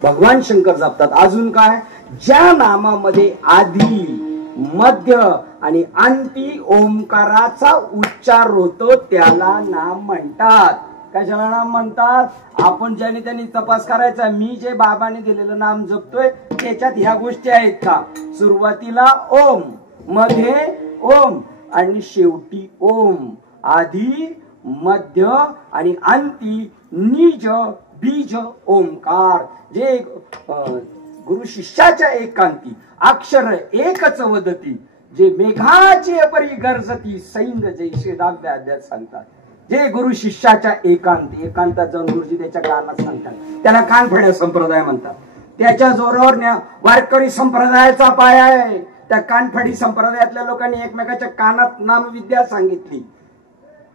भगवान शंकर जपतात. अजून काय, ज्या नामामध्ये आधी मध्य आणि अंती ओंकाराचा उच्चार होतो त्याला नाम म्हणतात. कशाला नाम म्हणतात? आपण ज्याने त्यांनी तपास करायचा. मी जे बाबाने दिलेलं नाम जपतोय त्याच्यात ह्या गोष्टी आहेत का? सुरुवातीला ओम, मध्ये ओम आणि शेवटी ओम. आधी मध्य आणि अंती निज बीज ओंकार. जे गुरु शिष्याच्या एकांती अक्षर एकच वदती, जे मेघाचे परी गरजती सैंग जैसे दहाव्या अध्यायात सांगतात. जे गुरु शिष्याच्या एकांती, एकांतात जाऊन गुरुजी त्याच्या कानात सांगतात, त्याला कानफड्या संप्रदाय म्हणतात. त्याच्या जोरावर वारकरी संप्रदायाचा पाया आहे. त्या कानफडी संप्रदायातल्या लोकांनी एकमेकाच्या कानात नामविद्या सांगितली.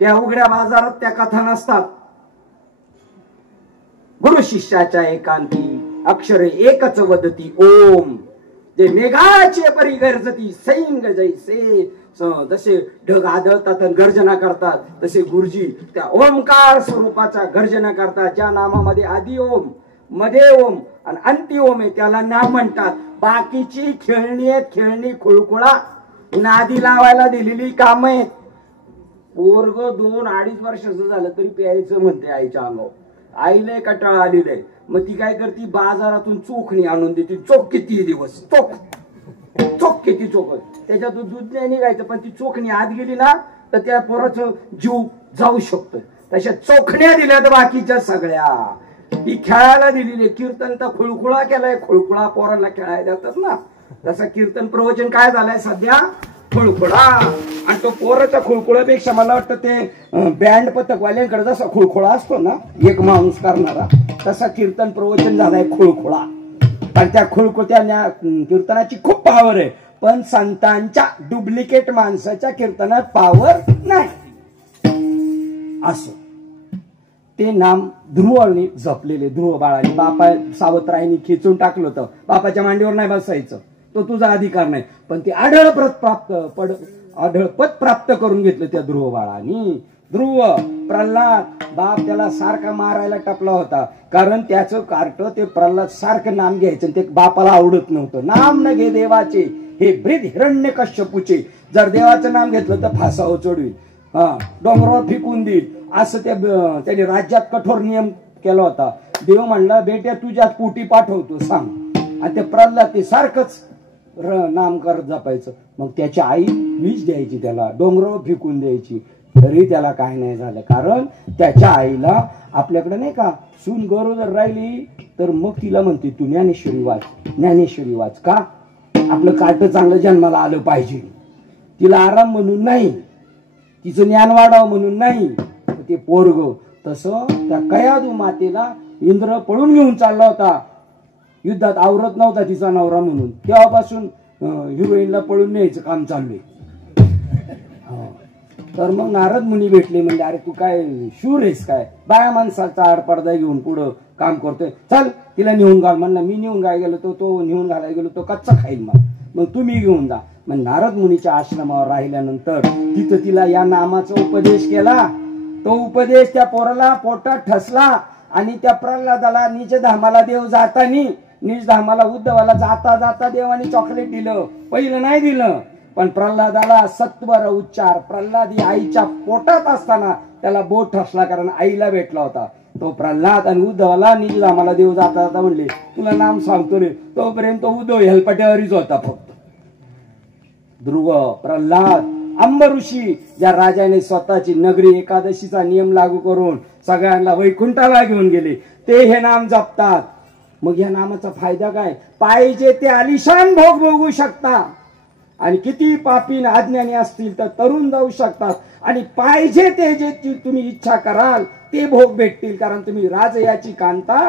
त्या उघड्या बाजारात त्या कथा नसतात. गुरु शिष्याच्या एकांती अक्षर एकच वदती ओम, जे मेघाचे परी गरजती सैंग जैसे, जसे ढग आदळतात आणि गर्जना करतात तसे गुरुजी त्या ओमकार स्वरूपाचा गर्जना करतात. ज्या नामामध्ये आदी ओम, मध्ये ओम आणि अंती ओम आहे त्याला नाम म्हणतात. बाकीची खेळणी आहेत, खेळणी खुळखुळा नादी लावायला दिलेली काम आहेत. पोरग 2-2.5 वर्षाचं झालं तरी प्यायचं म्हणते आईच्या अंगावर. आईला कटाळा आलेला आहे. मग ती काय करते, बाजारातून चोखणी आणून देते. चोख किती दिवस, चोख किती चोख, त्याच्यातून दूध नाही निघायचं, पण ती चोखणी आत गेली ना तर त्या पोराचं जीव जाऊ शकतो. तशा चोखण्या दिल्यात बाकीच्या सगळ्या. ती खेळायला दिलेली. कीर्तन तर खुळखुळा केलाय, खुळखुळा पोरांना खेळायला जातात ना, तसं कीर्तन प्रवचन काय झालंय सध्या, खुळखुळा. आणि तो पोराच्या खुळखुळ्यापेक्षा मला वाटतं ते बँड पथकवाल्यांकडे जसा खुळखुळा असतो ना एक माणूस करणारा, तसा कीर्तन प्रवचन झालाय खुळखुळा. पण त्या खुळखुळ्या कीर्तनाची खूप पावर आहे, पण संतांच्या डुप्लिकेट माणसाच्या कीर्तनात पावर नाही. असं ते नाम ध्रुवने जपलेले. ध्रुव बाळाने बापा सावत्राईने खिचून टाकलं होतं. बापाच्या मांडीवर नाही बसायचं, तो तुझा अधिकार नाही. पण ते आढळपद प्राप्त करून घेतलं त्या ध्रुव बाळानी. ध्रुव प्रल्हाद बाप त्याला सारखा मारायला टपला होता, कारण त्याचं कार्ट ते प्रल्हाद सारखं नाम घ्यायचं, ते बापाला आवडत नव्हतं. नाम न घे देवाचे हे ब्रीद हिरण्य कश्यपूचे, जर देवाचं नाम घेतलं तर फासावर चढवील, डोंगरावर फेकून देईल, असं त्याने राज्यात कठोर नियम केला होता. देव म्हणला बेट्या तुझ्यात पोटी पाठवतो सांग. आणि ते प्रल्हाद ते सारखंच नाम करत जपायचं. मग त्याची आई विष द्यायची, त्याला डोंगरावर फेकून द्यायची, तरी त्याला काय नाही झालं. कारण त्याच्या आईला आपल्याकडे नाही का सून गरोदर राहिली तर मग तिला म्हणते तू ज्ञानेश्वरी वाच, ज्ञानेश्वरी वाच. का? आपलं कार्ट चांगलं जन्माला आलं पाहिजे. तिला आराम म्हणून नाही, तिचं ज्ञान वाढावं म्हणून नाही. ते पोरग तसं त्या कयादू मातेला इंद्र पळून घेऊन चालला होता. युद्धात आवरत नव्हता तिचा नवरा म्हणून, तेव्हापासून हिरोईनला पळून न्यायचं काम चालू आहे. तर मग नारद मुनी भेटले, म्हणजे अरे तू काय शूर आहेस काय, बाया माणसाचा आडपडदा घेऊन पुढं काम करतोय, चल तिला नेऊन घाल. म्हणलं मी नेऊन काय गेलो तो नेऊन घालायला गेलो तो कच्चा खाईल, मग तुम्ही घेऊन जा. मग नारद मुनीच्या आश्रमावर राहिल्यानंतर तिथं तिला या नामाचा उपदेश केला. तो उपदेश त्या पोराला पोटात ठसला आणि त्या प्रल्हादाला निज धामाला देव जातानी, निज धामाला उद्धवाला जाता जाता देवानी चॉकलेट दिलं. पहिलं नाही दिलं, पण प्रल्हादाला सत्वर उच्चार. प्रल्हाद ही आईच्या पोटात असताना त्याला बोट ठसला, कारण आईला भेटला होता. तो प्रल्हाद आणि उद्धवाला निज धामाला देव जाता जाता म्हणले तुला नाम सांगतो रे. तोपर्यंत तो उद्धव हेलपाट्यावरच होता फक्त. ध्रुव, प्रल्हाद, अंब ऋषी, ज्या राजाने स्वतःची नगरी एकादशीचा नियम लागू करून सगळ्यांना वैकुंठाला घेऊन गेले, ते हे नाम जपतात. मग या नामाचा फायदा काय? पाहिजे ते आलिशान भोग भोगू शकता, आणि किती पापी अज्ञानी असतील तर तरुण जाऊ शकतात, आणि पाहिजे ते जे तुम्ही इच्छा कराल ते भोग भेटतील, कारण तुम्ही राजयाची कांता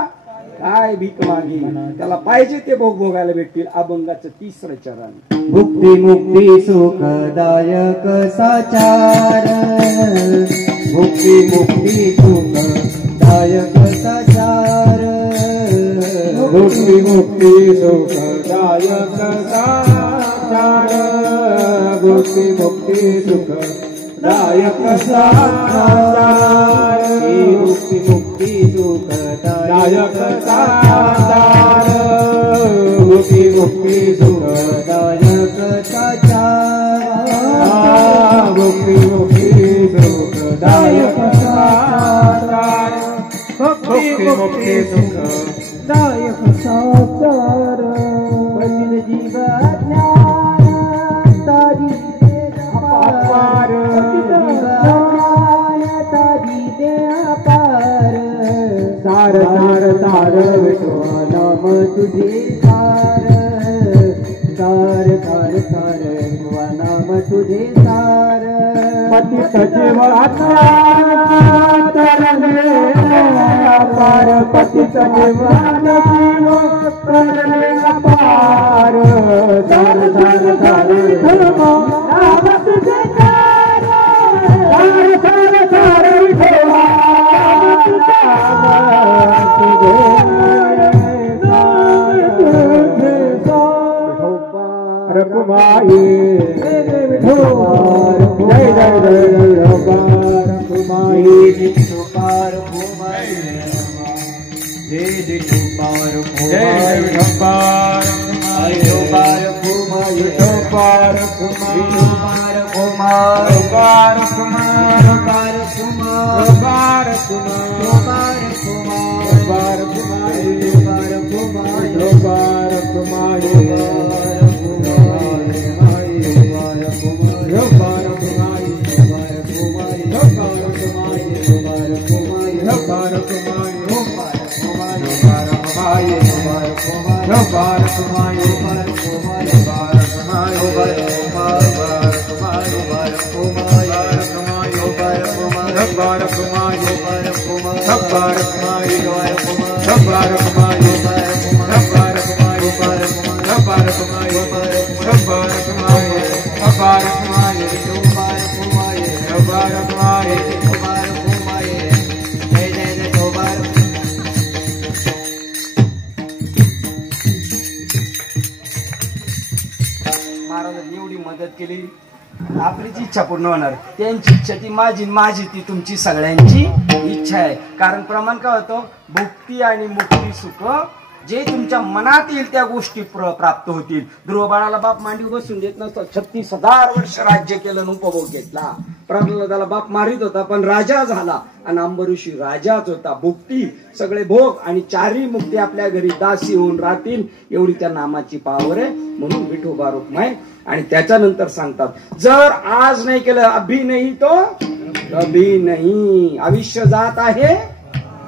काय भीक मागी, त्याला पाहिजे ते भोग भोगायला भेटतील. अभंगाचं 3रं चरण. भुक्ती मुक्ती सुखदायक साचार, भुक्ती मुक्ती सुखदायक साचार, भुक्ती मुक्ती सुखदायक साचार, भुक्ती मुक्ती सुखदायक साचार, भुक्ती मुक्ती सुखदायक साचार, भुक्ती मुक्ती सुखदायक साचार, भुक्ती मुक्ती सुखदायक साचार, भुक्ती मुक्ती सुखदायक साचार. कठीण जीव ज्ञान तारी अपार, तारी दे अपार, सार सार सार विठो नाम तुझे सार, नाम तुझे सार पतित जीवाचा तरणे अपार पतित जीवाचा तरणे अपार सार सार सार नाम तुझे सार सार सार सार विठोबा रघुमाई जय जय जय रघुमाई विठोबार भूमाई जय विठोबार भूमाई विठोबार भूमाई विठोबार भूमाई विठोबार महाराजांनी एवढी मदत केली, आपली जी इच्छा पूर्ण होणार. त्यांची इच्छा ती माझी, माझी ती तुमची, सगळ्यांची इच्छा आहे. कारण प्रमाण काय होतं, भुक्ती आणि मुक्ती सुख जे तुमच्या मनात येईल त्या गोष्टी प्राप्त होतील. ध्रुव बाळाला बाप मांडी बसून देत नसतं. 36,000 वर्ष राज्य केलं, उपभोग घेतला. प्रल्हादाला बाप मारित होता पण राजा झाला, आणि अंबऋषी राजाच होता. भुक्ती सगळे भोग आणि चारही मुक्ती आपल्या घरी दासी होऊन राहतील, एवढी त्या नामाची पावर आहे. म्हणून विठोबा रुक्माई. आणि त्याच्यानंतर सांगतात, जर आज नाही केलं अभी नाही तो कभी नाही. आयुष्य जात आहे.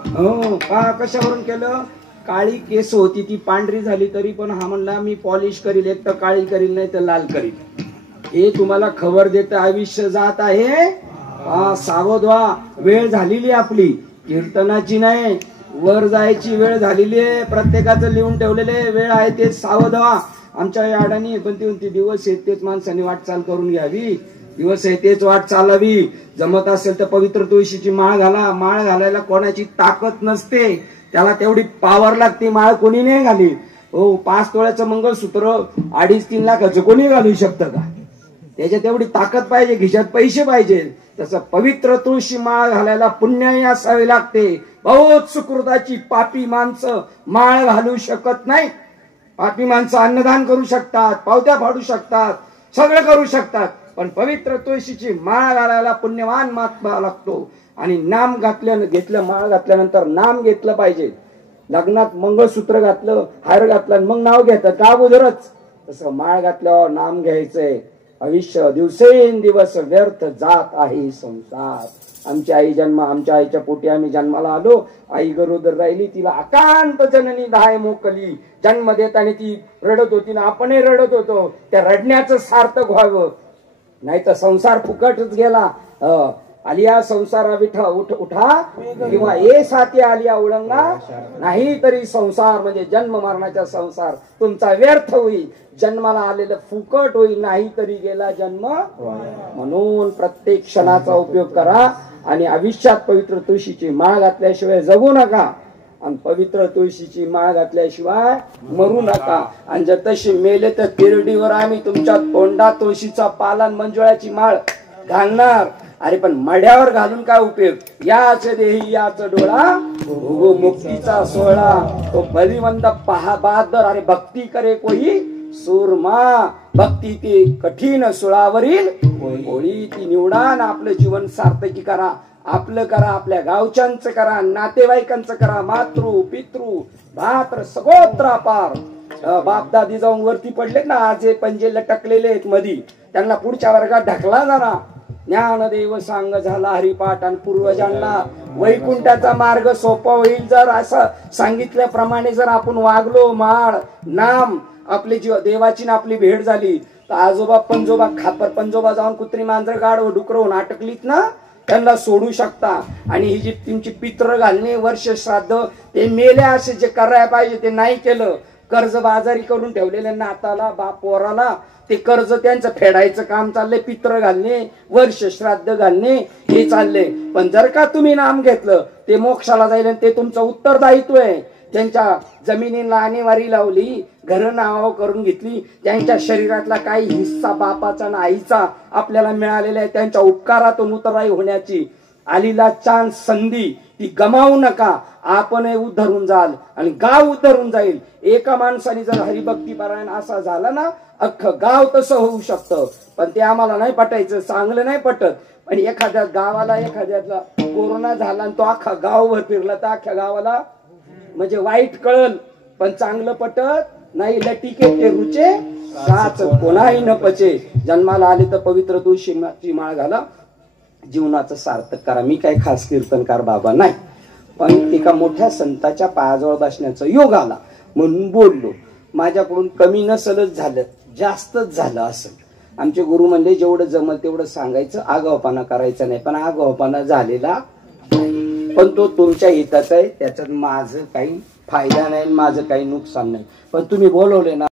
हो, कशावरून केलं, काळी केस होती ती पांढरी झाली, तरी पण हा म्हणला मी पॉलिश करील, एक तर काळी करील नाही तर लाल करील. हे तुम्हाला खबर देत आयुष्य जात आहे. सावध व्हा, वेळ झालेली आपली, कीर्तनाची नाही, वर जायची वेळ झालेली आहे. प्रत्येकाचं लिहून ठेवलेले वेळ आहे, तेच सावध व्हा. आमच्या या अडाणी पण ती दिवस आहेत तेच माणसांनी वाटचाल करून घ्यावी. दिवस आहे तेच वाट चालावी. जमत असेल तर पवित्र तुळशीची माळ घाला. माळ घालायला कोणाची ताकद नसते, त्याला तेवढी पावर लागते. माळ कोणी नाही घाली. हो, 5 तोळ्याचं मंगळसूत्र 2.5-3 लाखाचं कोणी घालू शकतं का? त्याच्यात तेवढी ताकद पाहिजे, खिशात पैसे पाहिजे. तसं पवित्र तुळशी माळ घालायला पुण्याई असावी लागते. बहुत सुकृताची पापी माणसं माळ घालू शकत नाही. पापी माणसं अन्नदान करू शकतात, पावत्या फाडू शकतात, सगळं करू शकतात, पण पवित्र तुळशीची माळ घालायला पुण्यवान महात्मा लागतो. आणि नाम घेतलं, माळ घातल्यानंतर नाम घेतलं पाहिजे. लग्नात मंगळसूत्र घातलं, हार घातला, मग नाव घेतात का अगोदरच? तसं माळ घातल्यावर नाम घ्यायचंय. आयुष्य दिवसेंदिवस व्यर्थ जात आहे संसार. आमच्या आईच्या पोटी आम्ही जन्माला आलो. आई गरोदर राहिली, तिला अकांत जननी दाय मोकली. जन्म देताना ती रडत होती ना आपणही रडत होतो. त्या रडण्याचं सार्थक व्हावं, नाही तर संसार फुकटच गेला. आलिया संसारा विठा उठा किंवा ए साथी आलिया उळंगा, नाही तरी संसार म्हणजे जन्म मरणाचा संसार तुमचा व्यर्थ होईल. जन्माला आलेलं फुकट होईल, नाही तरी गेला जन्म. म्हणून प्रत्येक क्षणाचा उपयोग करा. आणि आयुष्यात पवित्र तुळशीची माळ घातल्याशिवाय जगू नका, आणि पवित्र तुळशीची माळ घातल्याशिवाय मरू नका. आणि जर तशी मेले तर तिरडीवर आम्ही तुमच्या तोंडात तुळशीचा पालन मंजुळाची माळ घालणार. अरे पण मड्यावर घालून काय उपयोग? याच देही याच डोळा भोगो मुक्तीचा सोहळा. तो बलिवंत बहादर. अरे भक्ती करे कोई सूरमा, भक्ती ती कठीण सुळावरील होळी. ती निवडा आणि आपलं जीवन सार्थकी करा. आपलं करा, आपल्या गावच्यांचं करा, नातेवाईकांचं करा, मातृ पितृ भात्र सगोत्र पार. बाप दादी जाऊन वरती पडलेत ना, आज हे पंजे लटकलेले आहेत मधी, त्यांना पुढच्या वर्गात ढकला जरा. ज्ञानदेव सांग झाला हरिपाठ, आणि पूर्वजांना वैकुंठाचा मार्ग सोपा होईल जर असं सांगितल्याप्रमाणे जर आपण वागलो. माळ नाम आपली देवाची ना आपली भेट झाली तर आजोबा पंजोबा खापर पंजोबा जाऊन कुत्री मांजर गाडव डुकरवून अटकलीत ना, त्यांना सोडू शकता. आणि ही जी तुमची पित्र घालणे वर्ष श्राद्ध ते मेले असे जे करायला पाहिजे ते नाही केलं. कर्ज बाजारी करून ठेवलेले नाताला बाप पोराला ते कर्ज त्यांचं फेडायचं काम चाललंय. पित्र घालणे वर्ष श्राद्ध घालणे हे चालले. पण जर का तुम्ही नाम घेतलं ते मोक्षाला जाईल आणि ते तुमचं उत्तरदायित्व आहे. त्यांच्या जमिनीला आणेवारी लावली, घरं नाव करून घेतली, त्यांच्या शरीरातला काही हिस्सा बापाचा ना आईचा आपल्याला मिळालेला आहे. त्यांच्या उपकारातून उतराई होण्याची आलेला चान्स संधी ती गमावू नका. आपणही उद्धरून जाल आणि गाव उद्धरून जाईल. एका माणसाने जर हरिभक्ती पारायण असा झाला ना, अख्खं गाव तसं होऊ शकतं. पण ते आम्हाला नाही पटायचं, चांगलं नाही पटत. पण एखाद्या गावाला एखाद्याला कोरोना झाला आणि तो अख्खा गावभर फिरला तर अख्ख्या गावाला म्हणजे वाईट कळल, पण चांगलं पटत नाही. लटिके ते रुचे काच कोणाही न पचे. जन्माला आले तर पवित्र तुळशीची माळ घाला, जीवनाचं सार्थक करा. मी काही खास कीर्तनकार बाबा नाही, पण एका मोठ्या संताच्या पायाजवळ बसण्याचा योग आला म्हणून बोललो. माझ्याकडून कमी नसलच झालं, जास्तच झालं असं. आमचे गुरु म्हणले जेवढं जमल तेवढं सांगायचं, आगाऊपणा करायचा नाही. पण आगाऊपणा झालेला नाही, पण तो तुमच्या हिताचा आहे. त्याच्यात माझं काही फायदा नाही, माझं काही नुकसान नाही. पण तुम्ही बोलवले ना